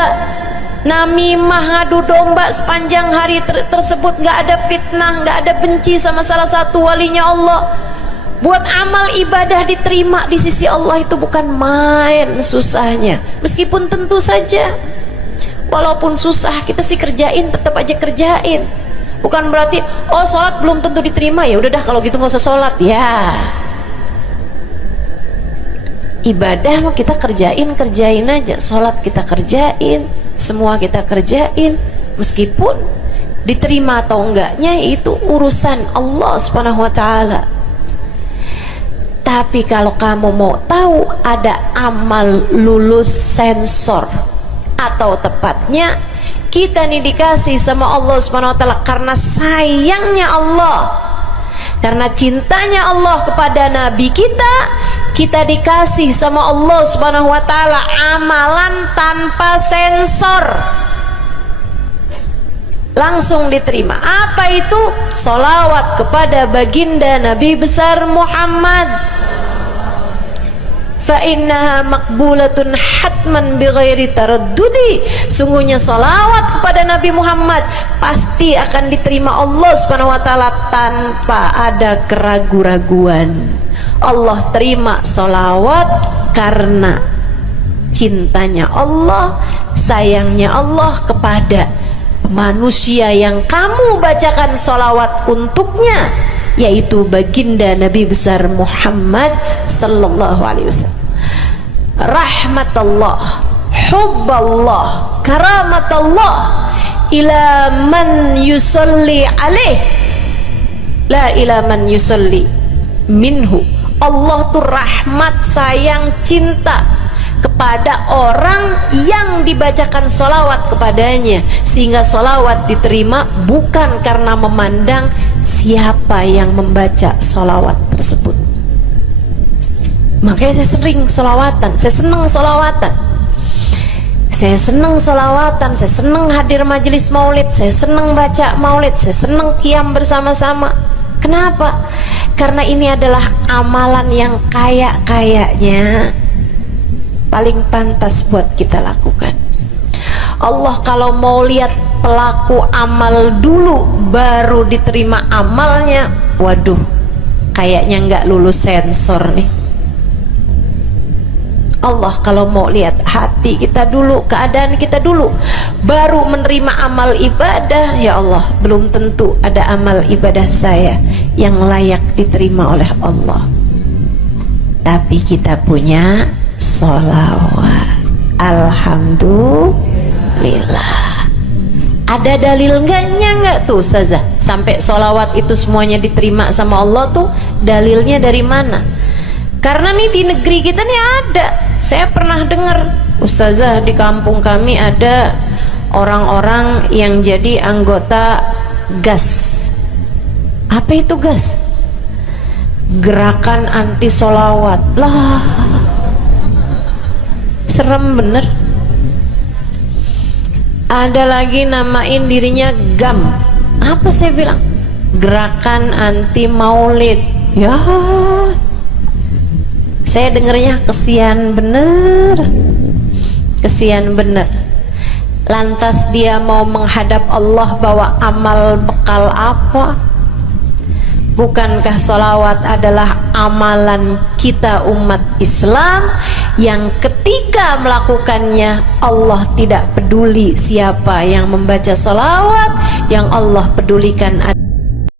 namimah, ngadu domba sepanjang hari tersebut, nggak ada fitnah, nggak ada benci sama salah satu walinya Allah. Buat amal ibadah diterima di sisi Allah itu bukan main susahnya. Meskipun tentu saja walaupun susah, kita sih kerjain, tetap aja kerjain. Bukan berarti oh sholat belum tentu diterima, ya udah dah kalau gitu nggak usah sholat. Ya, ibadah mau kita kerjain aja, sholat kita kerjain, semua kita kerjain, meskipun diterima atau enggaknya itu urusan Allah Subhanahu wa taala. Tapi kalau kamu mau tahu, ada amal lulus sensor, atau tepatnya kita nih dikasih sama Allah Subhanahu wa taala karena sayangnya Allah, karena cintanya Allah kepada nabi kita, kita dikasih sama Allah Subhanahu wa taala amalan tanpa sensor, langsung diterima. Apa itu? Sholawat kepada baginda Nabi besar Muhammad. Fa innaha maqbulatun hatman bighairi taraddudi. Sungguhnya sholawat kepada Nabi Muhammad pasti akan diterima Allah Subhanahu wa taala tanpa ada keraguan-raguan. Allah terima sholawat karena cintanya Allah, sayangnya Allah kepada manusia yang kamu bacakan sholawat untuknya, yaitu baginda Nabi besar Muhammad sallallahu alaihi wasallam. Rahmatullah, hubballah, karamatullah ila man yusalli alaih, la ila man yusalli minhu. Allah tuh rahmat, sayang, cinta kepada orang yang dibacakan sholawat kepadanya, sehingga sholawat diterima bukan karena memandang siapa yang membaca sholawat tersebut. Makanya saya sering sholawatan, saya seneng sholawatan, saya seneng sholawatan, saya seneng hadir majelis maulid, saya seneng baca maulid, saya seneng qiyam bersama-sama. Kenapa? Karena ini adalah amalan yang kayaknya paling pantas buat kita lakukan. Allah kalau mau lihat pelaku amal dulu baru diterima amalnya, waduh, kayaknya nggak lulus sensor nih. Allah kalau mau lihat hati kita dulu, keadaan kita dulu, baru menerima amal ibadah, ya Allah, belum tentu ada amal ibadah saya yang layak diterima oleh Allah. Tapi kita punya sholawat, alhamdulillah. Ada dalil nggak tuh Ustazah sampai sholawat itu semuanya diterima sama Allah tuh? Dalilnya dari mana? Karena nih di negeri kita nih ada, saya pernah dengar Ustazah, di kampung kami ada orang-orang yang jadi anggota GAS. Apa itu GAS? Gerakan anti sholawat. Lah, serem bener. Ada lagi namain dirinya GAM. Apa saya bilang? gerakan anti maulid. Ya, saya dengernya kesian bener, kesian bener. Lantas dia mau menghadap Allah bawa amal bekal apa? Bukankah sholawat adalah amalan kita umat Islam yang ketika melakukannya Allah tidak peduli siapa yang membaca sholawat, yang Allah pedulikan adalah